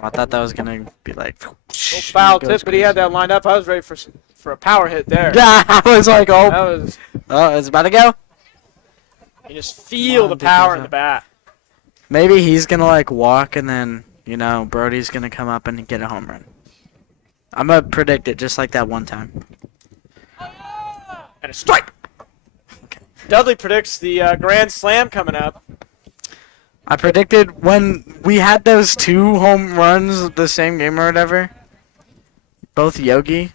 I thought that was gonna be like Foul tip, but he had that lined up. I was ready for a power hit there. Yeah, I was like, That oh, was. it's about to go. You just feel the power in the bat. Maybe he's gonna like walk, and then Brody's gonna come up and get a home run. I'm gonna predict it just like that one time. And a strike. Dudley predicts the grand slam coming up. I predicted when we had those 2 home runs the same game or whatever, both Yogi.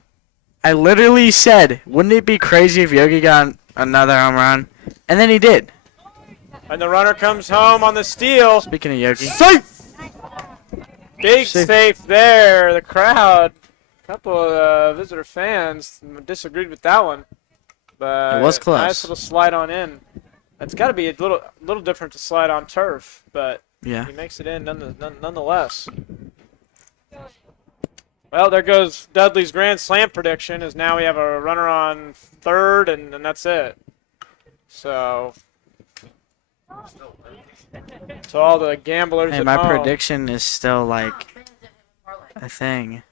I literally said, wouldn't it be crazy if Yogi got another home run? And then he did. And the runner comes home on the steal. Speaking of Yogi. Safe! Big Safe. safe there. The crowd, a couple of visitor fans disagreed with that one. But It was close. Nice little slide on in. It's got to be a little different to slide on turf, but Yeah. he makes it in nonetheless. Well, there goes Dudley's grand slam prediction. Is now we have a runner on third, and that's it. So, to all the gamblers Hey, at my home, prediction is still like a thing.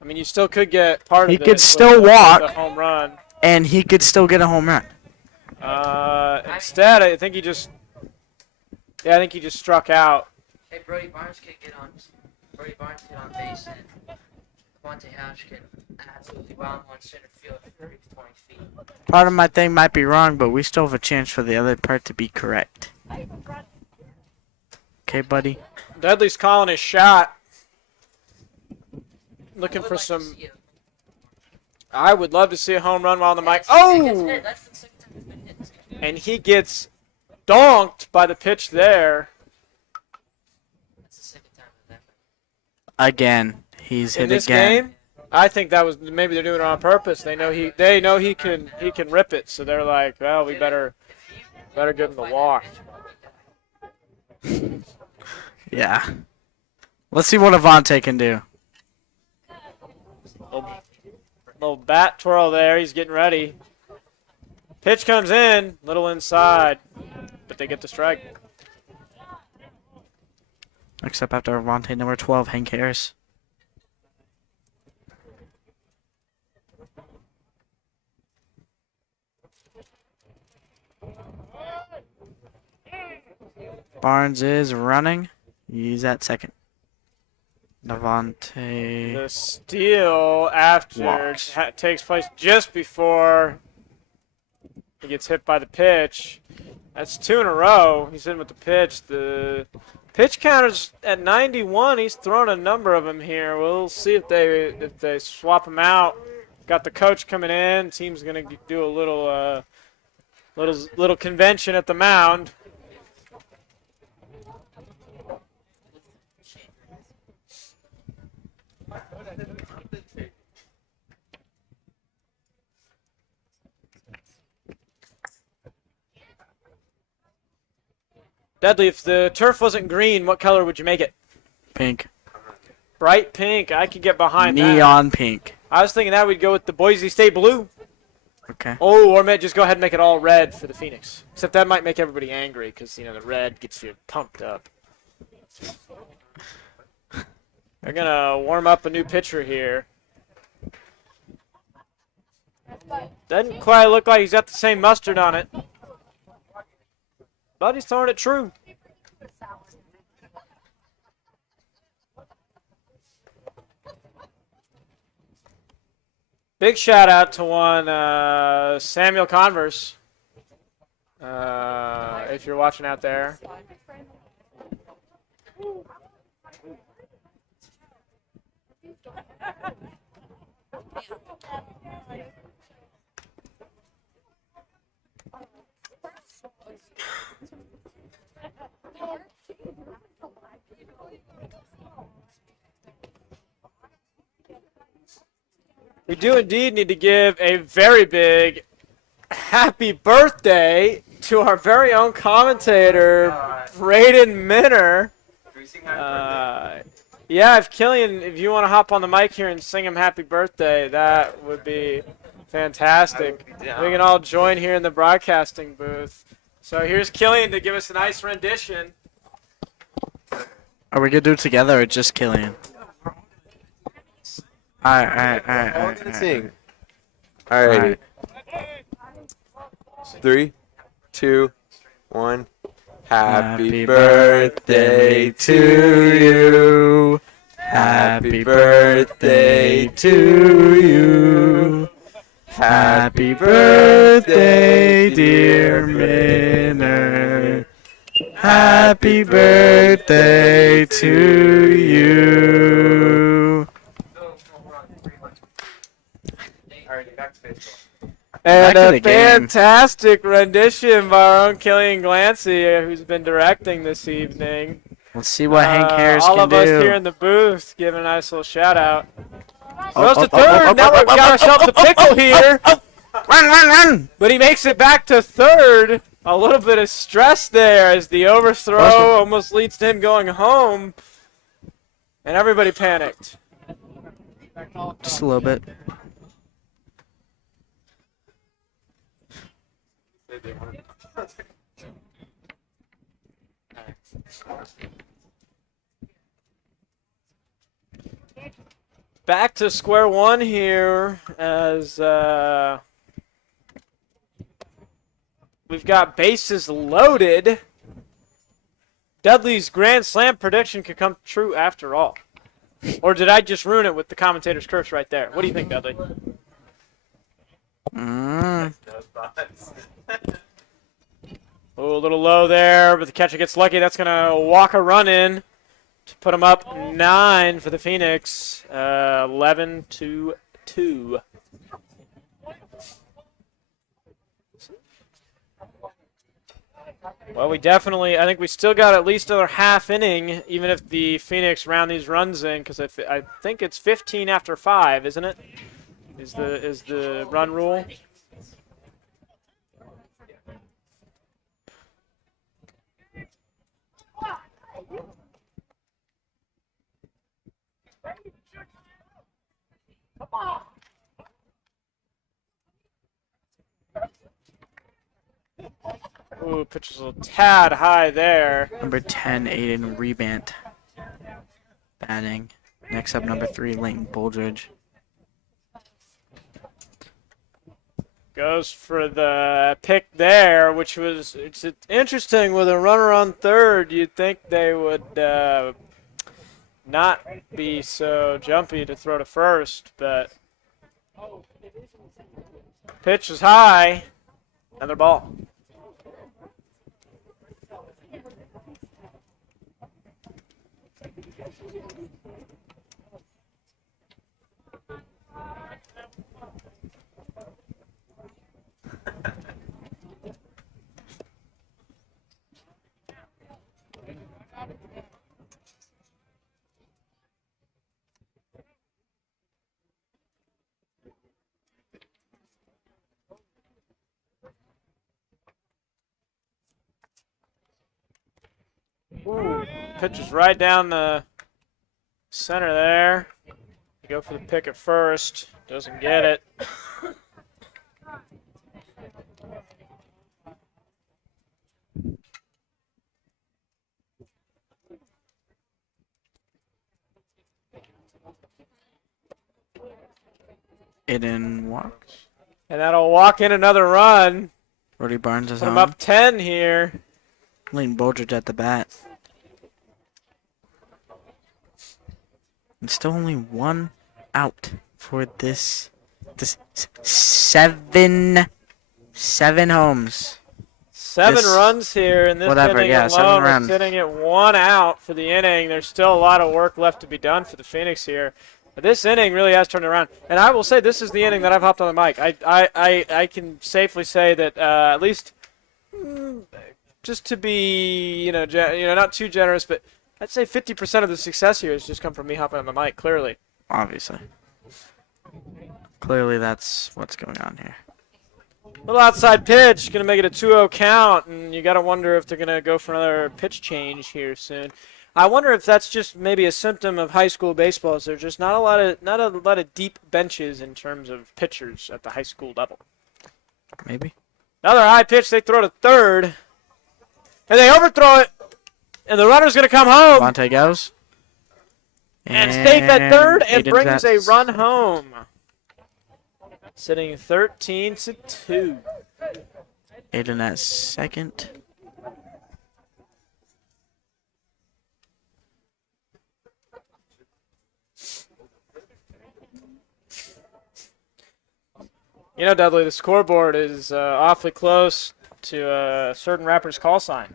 I mean, you still could get part of He this could with- still with walk. the home run. And he could still get a home run. Instead, I think he just struck out. Hey, Brody Barnes could get on base, and Quante House could absolutely bomb one center field for 20 feet. Part of my thing might be wrong, but we still have a chance for the other part to be correct. Okay, buddy? Dudley's calling his shot. Looking for some. I would love to see a home run while on the mic. Oh! That's the second time it's been hit. And he gets donked by the pitch there. That's the second time that happened. Again, he's In hit this again. game, I think that was maybe they're doing it on purpose. They know he can rip it, so they're like, well, we better give him the walk. Yeah. Let's see what Avante can do. Little bat twirl there. He's getting ready. Pitch comes in, little inside, but they get the strike. Next up after Avante, number 12, Hank Harris. Barnes is running. He's at second. Devontae. The steal after Walks. takes place just before he gets hit by the pitch. That's 2 in a row. He's in with the pitch. The pitch counter's at 91. He's thrown a number of them here. We'll see if they swap him out. Got the coach coming in. Team's gonna do a little convention at the mound. Dudley, if the turf wasn't green, what color would you make it? Pink. Bright pink. I could get behind that. Neon pink. I was thinking that we'd go with the Boise State blue. Okay. Oh, or just go ahead and make it all red for the Phoenix. Except that might make everybody angry because, the red gets you pumped up. They're going to warm up a new pitcher here. Doesn't quite look like he's got the same mustard on it. But he's throwing it true. Big shout out to one Samuel Converse. If you're watching out there. We do indeed need to give a very big happy birthday to our very own commentator, Braden Minner. Yeah, if Killian, if you want to hop on the mic here and sing him happy birthday, that would be fantastic. We can all join here in the broadcasting booth. So here's Killian to give us a nice rendition. Are we gonna do it together or just Killian? Alright. All gonna sing. Alrighty. 3, 2, 1. Happy birthday to you. Happy birthday to you. Happy birthday, dear Minner. Happy birthday to you. Alrighty, back to baseball. And Back to a the game. fantastic rendition by our own Killian Glancy, who's been directing this evening. Let's see what Hank Harris all can of us do. here in the booth give a nice little shout out. Goes to third. Now we've got ourselves a pickle here. Run! But he makes it back to third. A little bit of stress there as the overthrow almost leads to him going home. And everybody panicked. Just a little bit. Back to square one here as we've got bases loaded. Dudley's grand slam prediction could come true after all. Or did I just ruin it with the commentator's curse right there? What do you think, Dudley? Oh, a little low there, but the catcher gets lucky. That's going to walk a run in to put him up 9 for the Phoenix. 11-2. Well, I think we still got at least another half inning, even if the Phoenix round these runs in, because I think it's 15 after 5, isn't it? Is the run rule? Ooh, pitch was a little tad high there. Number 10, Aiden Rebant. Batting. Next up, number 3, Leighton Boldridge. Goes for the pick there, which was it's interesting with a runner on third. You'd think they would not be so jumpy to throw to first, but pitch was high. Another ball. Ooh, pitch is right down the center there. Go for the pick at first. Doesn't get it. Aiden walks. And that'll walk in another run. Brody Barnes is Put him on. up 10 here. Leighton Boldridge at the bat. And still only one out for this Seven homes. 7 This- runs here in this whatever, inning yeah, 7 alone. We're runs. sitting at 1 out for the inning. There's still a lot of work left to be done for the Phoenix here. But this inning really has turned around. And I will say this is the inning that I've hopped on the mic. I can safely say that at least just to be, not too generous, but I'd say 50% of the success here has just come from me hopping on the mic, clearly. Obviously. Clearly, that's what's going on here. Little outside pitch, going to make it a 2-0 count, and you got to wonder if they're going to go for another pitch change here soon. I wonder if that's just maybe a symptom of high school baseball. Is there's just not a lot of deep benches in terms of pitchers at the high school level. Maybe. Another high pitch, they throw to third, and they overthrow it, and the runner's going to come home Monte goes. and safe at third and Aiden's brings at a run home. Sitting 13-2. Aiden at second. Dudley, the scoreboard is awfully close to a certain rapper's call sign.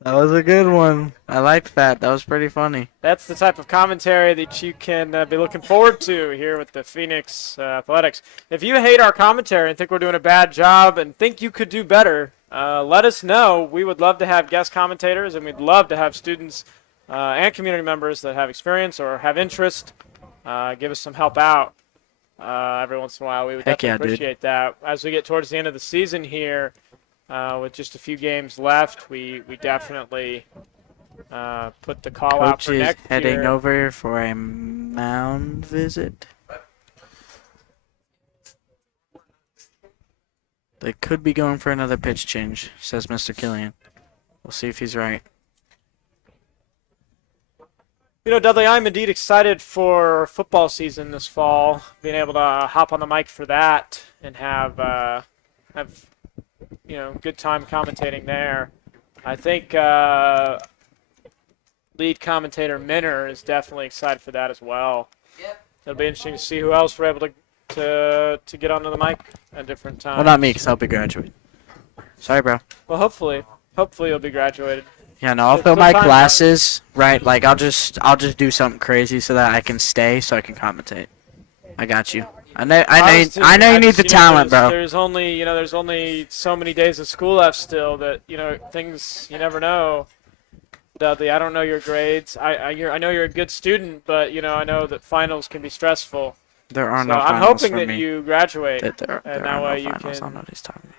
That was a good one. I liked that. That was pretty funny. That's the type of commentary that you can be looking forward to here with the Phoenix Athletics. If you hate our commentary and think we're doing a bad job and think you could do better, let us know. We would love to have guest commentators, and we'd love to have students and community members that have experience or have interest give us some help out every once in a while. We would Heck definitely yeah, dude. appreciate that. As we get towards the end of the season here, with just a few games left, we definitely put the call out Coach for is next heading year. over for a mound visit. They could be going for another pitch change, says Mr. Killian. We'll see if he's right. Dudley, I'm indeed excited for football season this fall. Being able to hop on the mic for that and have good time commentating there. I think lead commentator Minner is definitely excited for that as well. Yep. It'll be interesting to see who else we're able to get onto the mic at different times. Well, not me, because I'll be graduating. Sorry, bro. Well, hopefully you'll be graduated. Yeah, no, I'll There's fill still my time, classes, right? Like, I'll just do something crazy so that I can stay, so I can commentate. I got you. I know you need the talent, bro. There's only so many days of school left still that things you never know. Dudley, I don't know your grades. I know you're a good student, but I know that finals can be stressful. There are So no I'm finals hoping for that me. you graduate. There and are that no way you finals. I can. don't know what he's talking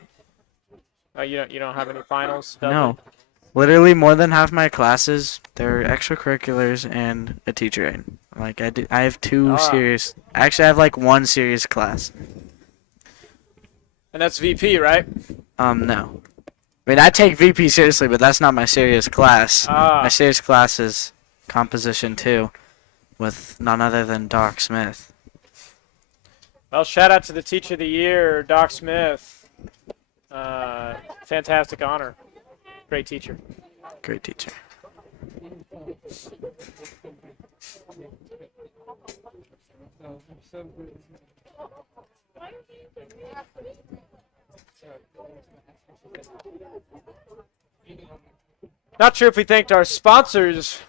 about. You don't have any finals. Dudley? No. Literally more than half my classes, they're extracurriculars and a teacher aide. Like I have two Ah. serious. Actually, I have like one serious class. And that's VP, right? No. I mean, I take VP seriously, but that's not my serious class. Ah. My serious class is composition 2, with none other than Doc Smith. Well, shout out to the Teacher of the Year, Doc Smith. Fantastic honor. Great teacher. Great teacher. Not sure if we thanked our sponsors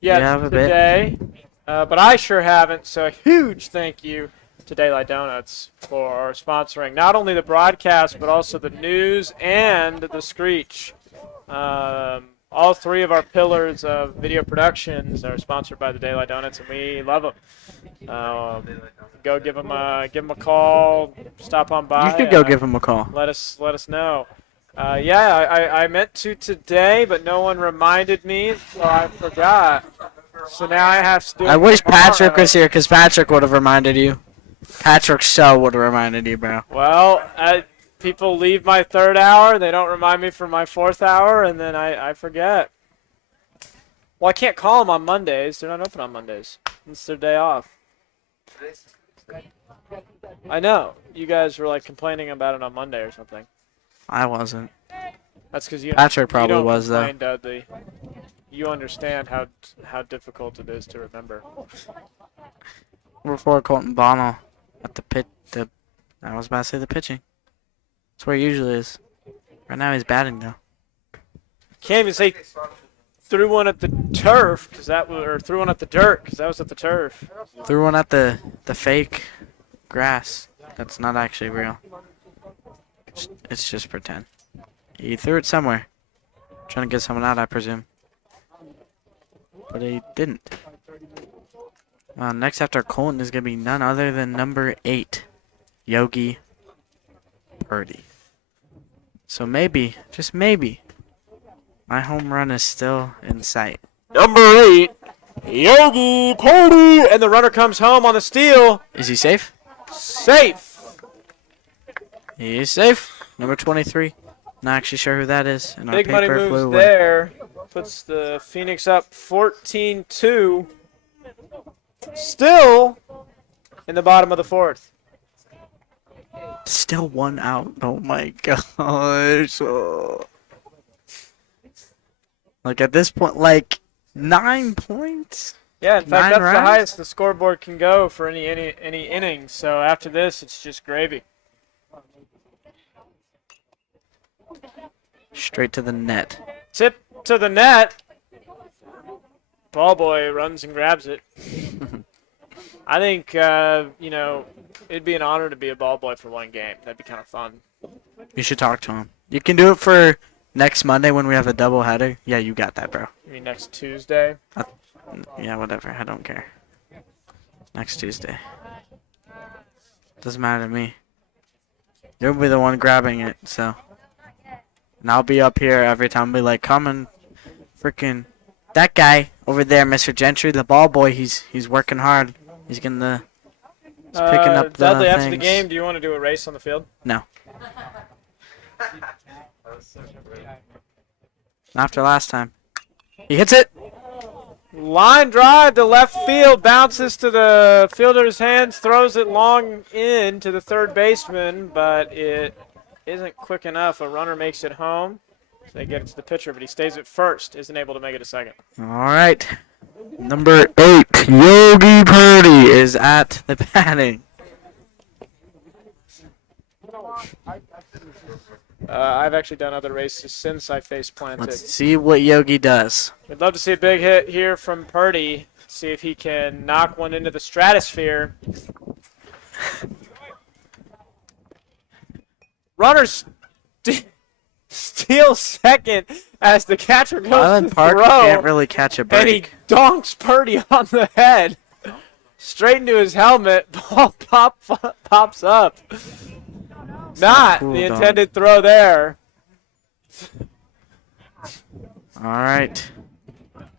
yet We have a bit. today, but I sure haven't. So a huge thank you to Daylight Donuts for sponsoring not only the broadcast but also the news and the Screech. All three of our pillars of video productions are sponsored by the Daylight Donuts, and we love them. Go give them a call. Stop on by. You should go give him a call. Let us know. I meant to today, but no one reminded me, so I forgot. So now I have to do it I wish tomorrow. Patrick was here, because Patrick would have reminded you. Patrick so would have reminded you, bro. Well, people leave my third hour. They don't remind me for my fourth hour, and then I forget. Well, I can't call them on Mondays. They're not open on Mondays. It's their day off. I know. You guys were like complaining about it on Monday or something. I wasn't. That's because you. Patrick probably you don't was, though. complain, Dudley. You understand how difficult it is to remember. Before Colton Bonnell at the pit. I was about to say the pitching. That's where he usually is. Right now he's batting though. Can't even say threw one at the turf or threw one at the dirt because that was at the turf. Threw one at the fake grass. That's not actually real. It's just pretend. He threw it somewhere. Trying to get someone out, I presume. But he didn't. Next after Colton is going to be none other than number 8, Yogi Purdy. So maybe, just maybe, my home run is still in sight. Number 8, Yogi Purdy, and the runner comes home on the steal. Is he safe? Safe. He is safe. Number 23. Not actually sure who that is. And Big our money paper moves flew away. there. Puts the Phoenix up 14-2. Still in the bottom of the 4th. Still 1 out. Oh my gosh. Oh. Like at this point, like 9 points. Yeah, in fact, 9 that's the runs? highest the scoreboard can go for any inning. So after this, it's just gravy. Straight to the net. Tip to the net. Ball boy runs and grabs it. I think, it'd be an honor to be a ball boy for one game. That'd be kind of fun. You should talk to him. You can do it for next Monday when we have a doubleheader. Yeah, you got that, bro. You mean next Tuesday? Yeah, whatever. I don't care. Next Tuesday. Doesn't matter to me. You'll be the one grabbing it, so. And I'll be up here every time, be like, come and freaking. That guy over there, Mr. Gentry, the ball boy, he's working hard. He's picking up the Dudley, after the things. game, do you want to do a race on the field? No. After last time. He hits it. Line drive to left field, bounces to the fielder's hands, throws it long in to the third baseman, but it isn't quick enough. A runner makes it home. So they get it to the pitcher, but he stays at first, isn't able to make it to second. All right. Number 8, Yogi Purdy is at the batting. I've actually done other races since I face planted. Let's see what Yogi does. We'd love to see a big hit here from Purdy. See if he can knock one into the stratosphere. Runners steal second as the catcher goes Highland to Park throw, can't really catch a and he break. donks Purdy on the head. Straight into his helmet. Ball pops up. Not Cool the dunk. intended throw there. All right.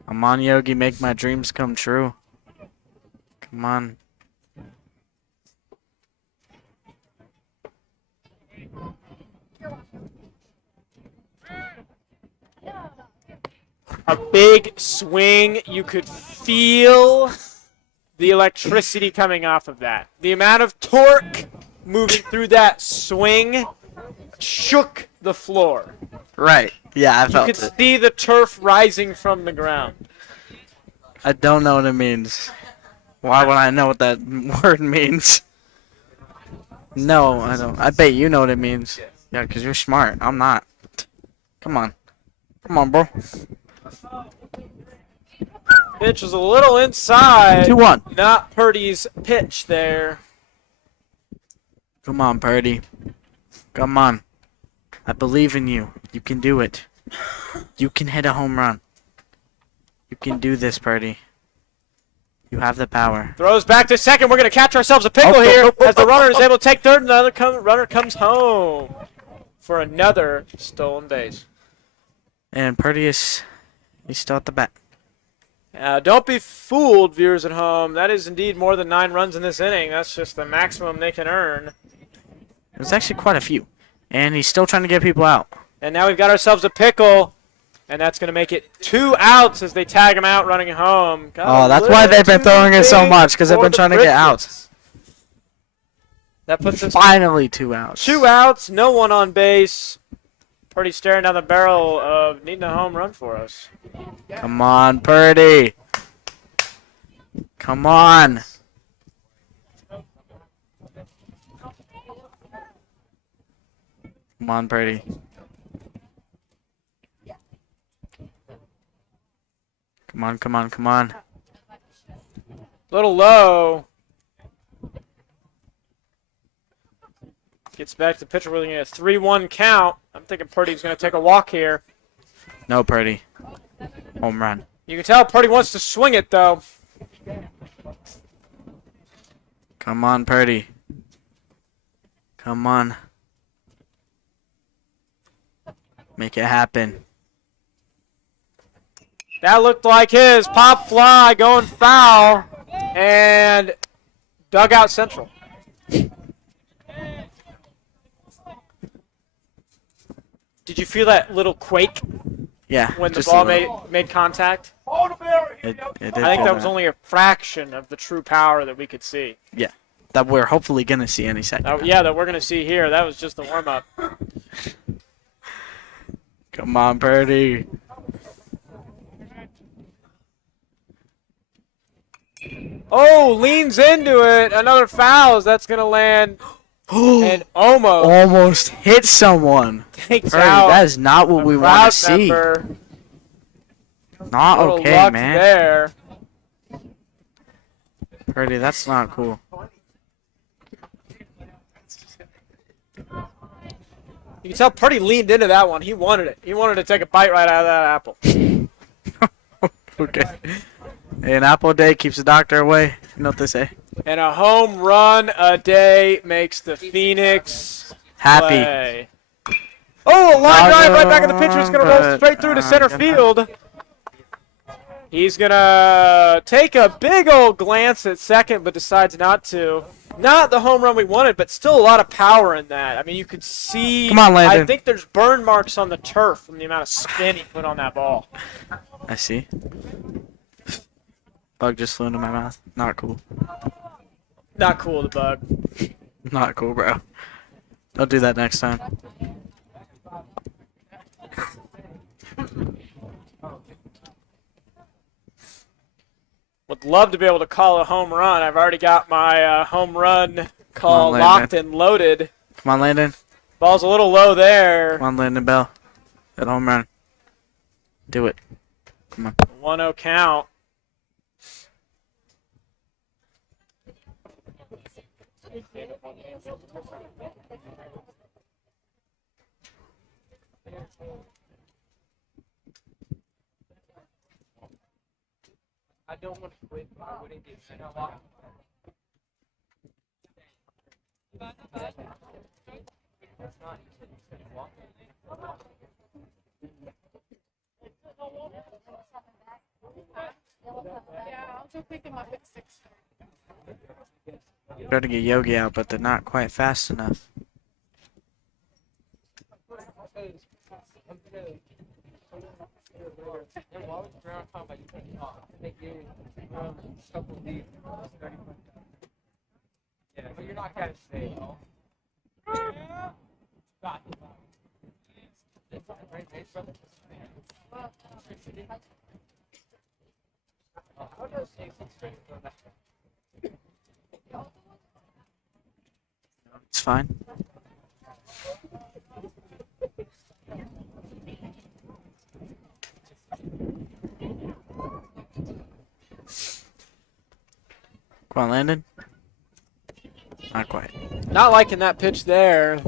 Come on, Yogi, make my dreams come true. Come on. A big swing. You could feel the electricity coming off of that. The amount of torque moving through that swing shook the floor. Right. Yeah, I You felt could it. see the turf rising from the ground. I don't know what it means. Why would I know what that word means? No, I don't. I bet you know what it means. Yeah, because you're smart. I'm not. Come on. Come on, bro. Pitch was a little inside. 2-1. Not Purdy's pitch there. Come on, Purdy. Come on. I believe in you. You can do it. You can hit a home run. You can do this, Purdy. You have the power. Throws back to second. We're going to catch ourselves a pickle here as the runner is able to take third and the other runner comes home for another stolen base. And Purdy he's still at the bat. Don't be fooled, viewers at home. That is indeed more than 9 runs in this inning. That's just the maximum they can earn. There's actually quite a few. And he's still trying to get people out. And now we've got ourselves a pickle. And that's going to make it 2 outs as they tag him out running home. Got Oh, a that's why little they've been too throwing it so big much, because they've for been the trying to get out. Britches. That puts us Finally 2 outs. 2 outs, no one on base. Purdy staring down the barrel of needing a home run for us. Come on, Purdy. Come on. Come on, Purdy. Come on, come on, come on. Little low. Gets back to the pitcher. We're looking at a 3-1 count. I'm thinking Purdy's going to take a walk here. No, Purdy. Home run. You can tell Purdy wants to swing it, though. Come on, Purdy. Come on. Make it happen. That looked like his pop fly going foul. And dugout central. Did you feel that little quake Yeah. when the just a ball little. made contact? It did I think feel that was only a fraction of the true power that we could see. that we're hopefully gonna see any second. Yeah, that we're going to see here. That was just the warm-up. Come on, Purdy. Oh, leans into it. Another foul. That's going to land and almost Almost hit someone. takes Purdy, out that is not what a we want crowd to see. member. Not Little okay, luck man. there. Purdy, that's not cool. You can tell Purdy leaned into that one. He wanted it. He wanted to take a bite right out of that apple. Okay. Hey, an apple a day keeps the doctor away. You know what they say. And a home run a day makes the Phoenix Happy. play. Oh, a line drive right back at the pitcher. It's going to roll But, straight through to center field. He's going to take a big old glance at second, but decides not to. Not the home run we wanted, but still a lot of power in that. I mean, you could see. Come on, Landon. I think there's burn marks on the turf from the amount of spin he put on that ball. I see. Bug just flew into my mouth. Not cool. Not cool, the bug. Not cool, bro. Don't do that next time. Would love to be able to call a home run. I've already got my home run call Landon. locked and loaded. Come on, Landon. Ball's a little low there. Come on, Landon Bell. That home run. Do it. Come on. 1-0 count. I don't want to quit, but I wouldn't get sent out. Yeah, I'll go pick him up at 6. Try to get Yogi out, but they're not quite fast enough. Yeah, but you're not gonna say. It's fine. Come on, Landon. Not quite. Not liking that pitch there.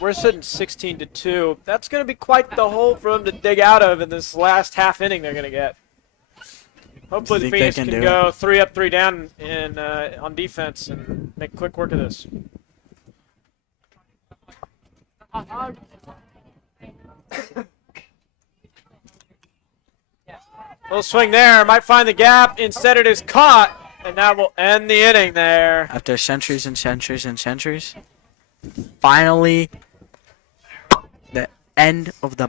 We're sitting 16-2. That's going to be quite the hole for them to dig out of in this last half inning they're going to get. Hopefully the Think they Phoenix can can do go 3 up, 3 down in on defense and make quick work of this. Little swing there. Might find the gap. Instead it is caught. And that will end the inning there. After centuries and centuries and centuries, finally, the end of the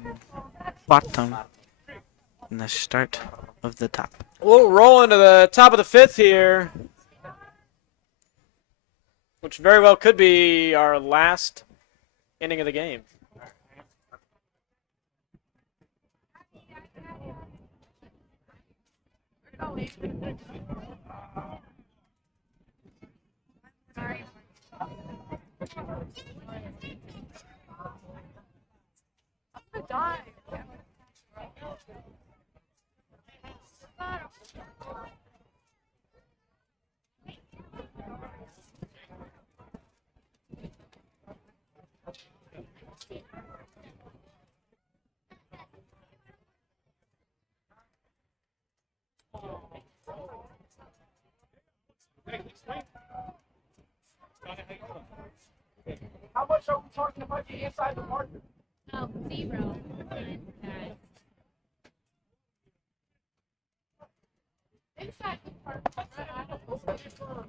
bottom and the start of the top. We'll roll into the top of the 5th here. Which very well could be our last inning of the game. Sorry. I'm gonna die. How much are we talking about the inside the market? Oh, 0. That. Inside the park. Oh, wait, it's on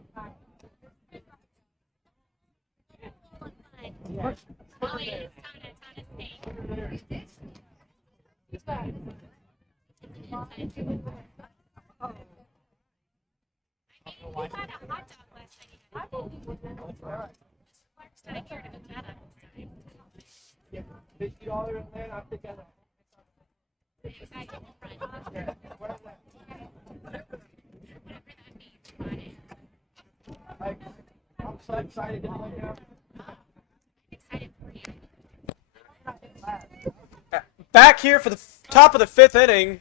a snake. Who's that? It's inside. We had a hot dog last night. Clark's not here to get that up this time. $50 in there, I'm thinking. Inside in front. Whatever that means. Got it. I'm so excited to play now. I'm excited for you. Back here for the top of the 5th inning.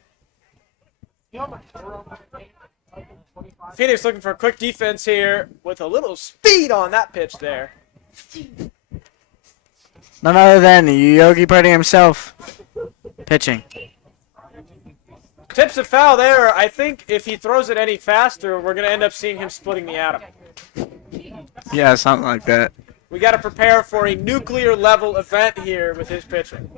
Phoenix looking for a quick defense here with a little speed on that pitch there. None other than Yogi Purdy himself pitching. Tips a foul there. I think if he throws it any faster, we're going to end up seeing him splitting the atom. Yeah, something like that. We got to prepare for a nuclear level event here with his pitching.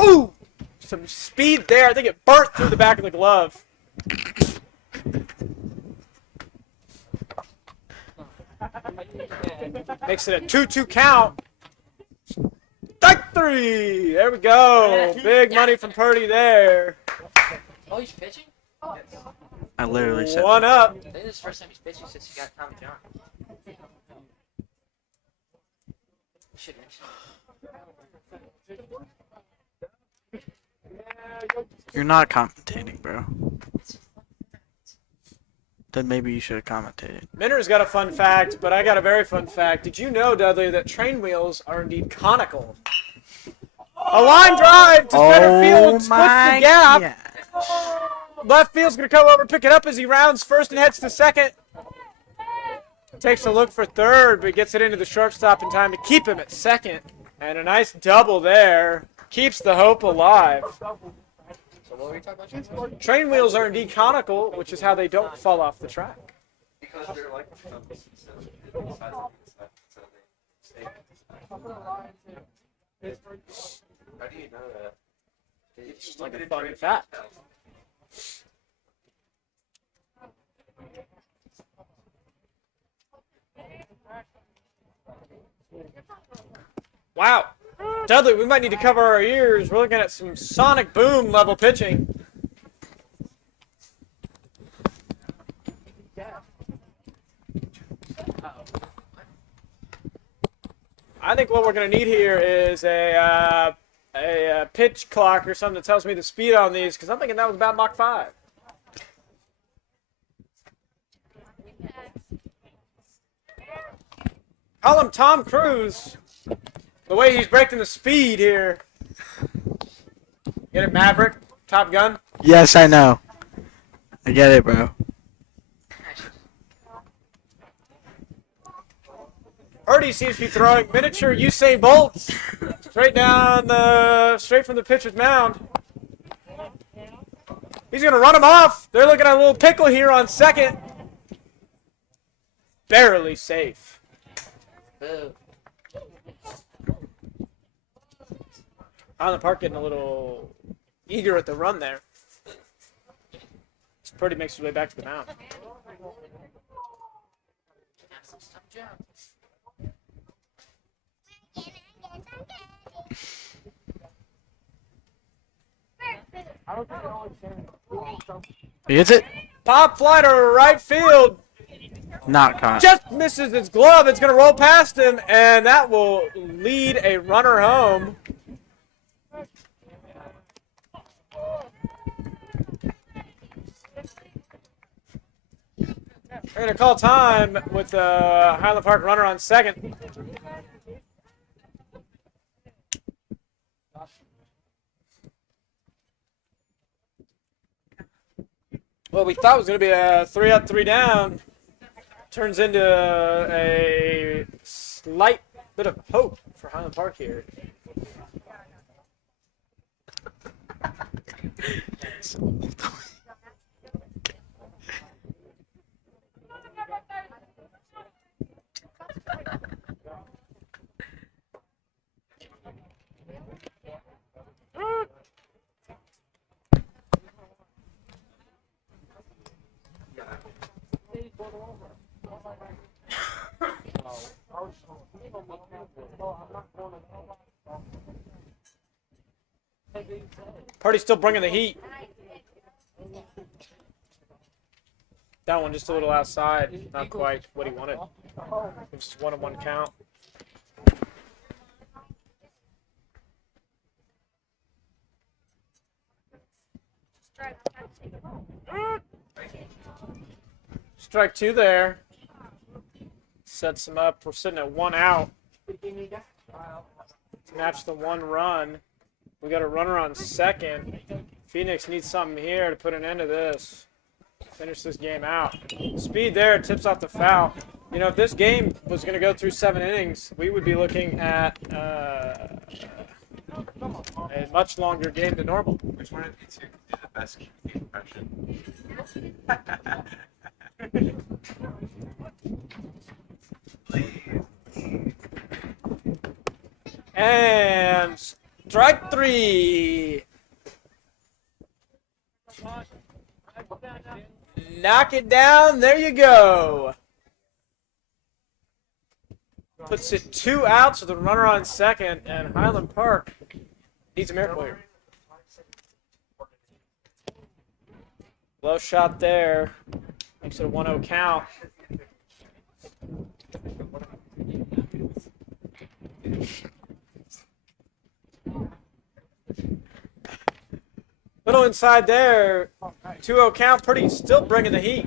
Ooh! Some speed there. I think it burnt through the back of the glove. Makes it a 2-2 count. Strike 3! There we go. Big money from Purdy there. Oh, he's pitching? I literally said 1 up. I think this is the first time he's pitching since he got Tommy John. Should mention you're not commentating, bro. Then maybe you should have commentated. Minter's got a fun fact, but I got a very fun fact. Did you know, Dudley, that train wheels are indeed conical? A line drive to center field splits the gap. Yeah. Left field's going to come over, pick it up as he rounds first and heads to second. Takes a look for third, but gets it into the shortstop in time to keep him at second. And a nice double there. Keeps the hope alive. So what were you talking about? Train wheels are indeed conical, which is how they don't fall off the track. Because they're like the size of so they stay. How do you know that? It's just like a fun fact. Wow. Dudley, we might need to cover our ears. We're looking at some sonic boom level pitching. I think what we're going to need here is a pitch clock or something that tells me the speed on these, because I'm thinking that was about Mach 5. Call him Tom Cruise. The way he's breaking the speed here. Get it, Maverick? Top Gun? Yes, I know. I get it, bro. Purdy seems to be throwing miniature Usain Bolts straight from the pitcher's mound. He's going to run him off. They're looking at a little pickle here on second. Barely safe. Boo. Highland Park getting a little eager at the run there. Purdy makes his way back to the mound. He hits it. Pop fly to right field. Not caught. Just misses his glove. It's going to roll past him, and that will lead a runner home. We're going to call time with the Highland Park runner on second. What we thought was going to be a 3 up, 3 down turns into a slight bit of hope for Highland Park here. Party's still bringing the heat. That one just a little outside, not quite what he wanted. It's just 1-1 count. Strike 2 there. Sets him up. We're sitting at 1 out. To match the 1 run. We got a runner on second. Phoenix needs something here to put an end to this. Finish this game out. Speed there, tips off the foul. You know, if this game was going to go through 7 innings, we would be looking at a much longer game than normal. Which one of you two can do the best QB impression? And strike 3. Knock it down. There you go. Puts it 2 outs with a runner on second, and Highland Park needs a miracle here. Low shot there. Makes it a 1-0 count. Little inside there. 2-0 count. Pretty still bringing the heat.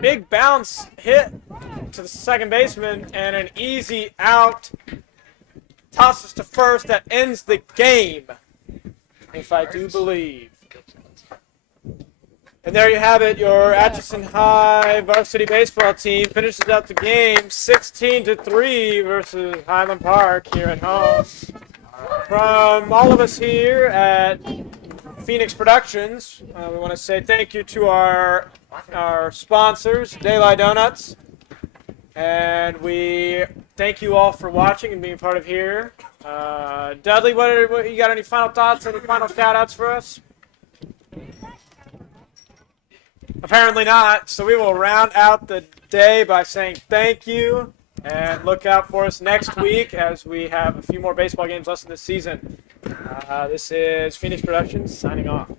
Big bounce hit to the second baseman and an easy out. Tosses to first. That ends the game, if I do believe. And there you have it. Your Atchison High Varsity Baseball team finishes out the game 16-3 versus Highland Park here at home. From all of us here at Phoenix Productions, we want to say thank you to our sponsors, Daylight Donuts. And we thank you all for watching and being part of here. Dudley, what you got any final thoughts, any final shout-outs for us? Apparently not, so we will round out the day by saying thank you and look out for us next week as we have a few more baseball games left in this season. This is Phoenix Productions signing off.